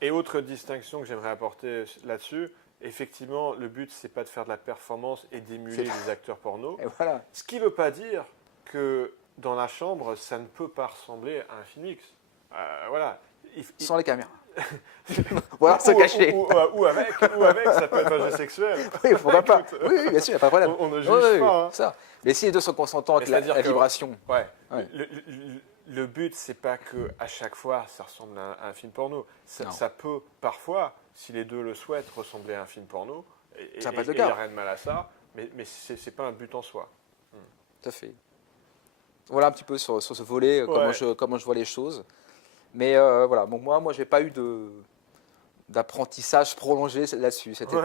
Et autre distinction que j'aimerais apporter là-dessus, effectivement, le but, c'est pas de faire de la performance et d'émuler les acteurs porno. Et voilà. Ce qui ne veut pas dire que dans la chambre, ça ne peut pas ressembler à un phoenix. Voilà. Sans les caméras. Voilà, se cacher. Ou avec, ça peut être un jeu sexuel. Oui, pourquoi pas. Oui, bien sûr, il n'y a pas de problème. On ne juge pas. Hein. Ça. Mais si les deux sont consentants avec la vibration. Ouais. Le but, c'est pas qu'à chaque fois, ça ressemble à un film porno. Ça peut parfois, si les deux le souhaitent, ressembler à un film porno. Et il n'y a rien de mal à ça. Mais ce n'est pas un but en soi. Tout à fait. Voilà un petit peu sur ce volet, comment je vois les choses. Mais voilà, bon, moi je n'ai pas eu d'apprentissage prolongé là-dessus. C'était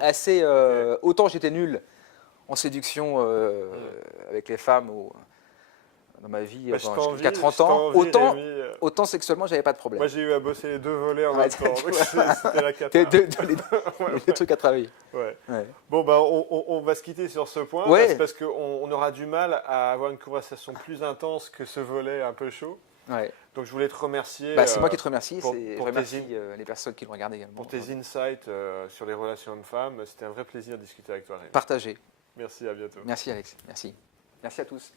assez autant j'étais nul en séduction avec les femmes dans ma vie jusqu'à 30 ans, autant sexuellement, j'avais pas de problème. Moi, j'ai eu à bosser les deux volets en même temps. C'était la cata. Les trucs à travailler. Ouais. Bon, on va se quitter sur ce point parce qu'on aura du mal à avoir une conversation plus intense que ce volet un peu chaud. Ouais. Donc, je voulais te remercier. C'est moi qui te remercie. Je remercie les personnes qui l'ont regardé également. Pour tes insights sur les relations hommes-femmes. C'était un vrai plaisir de discuter avec toi, Rémi. Partagez. Merci, à bientôt. Merci, Alex. Merci. Merci à tous.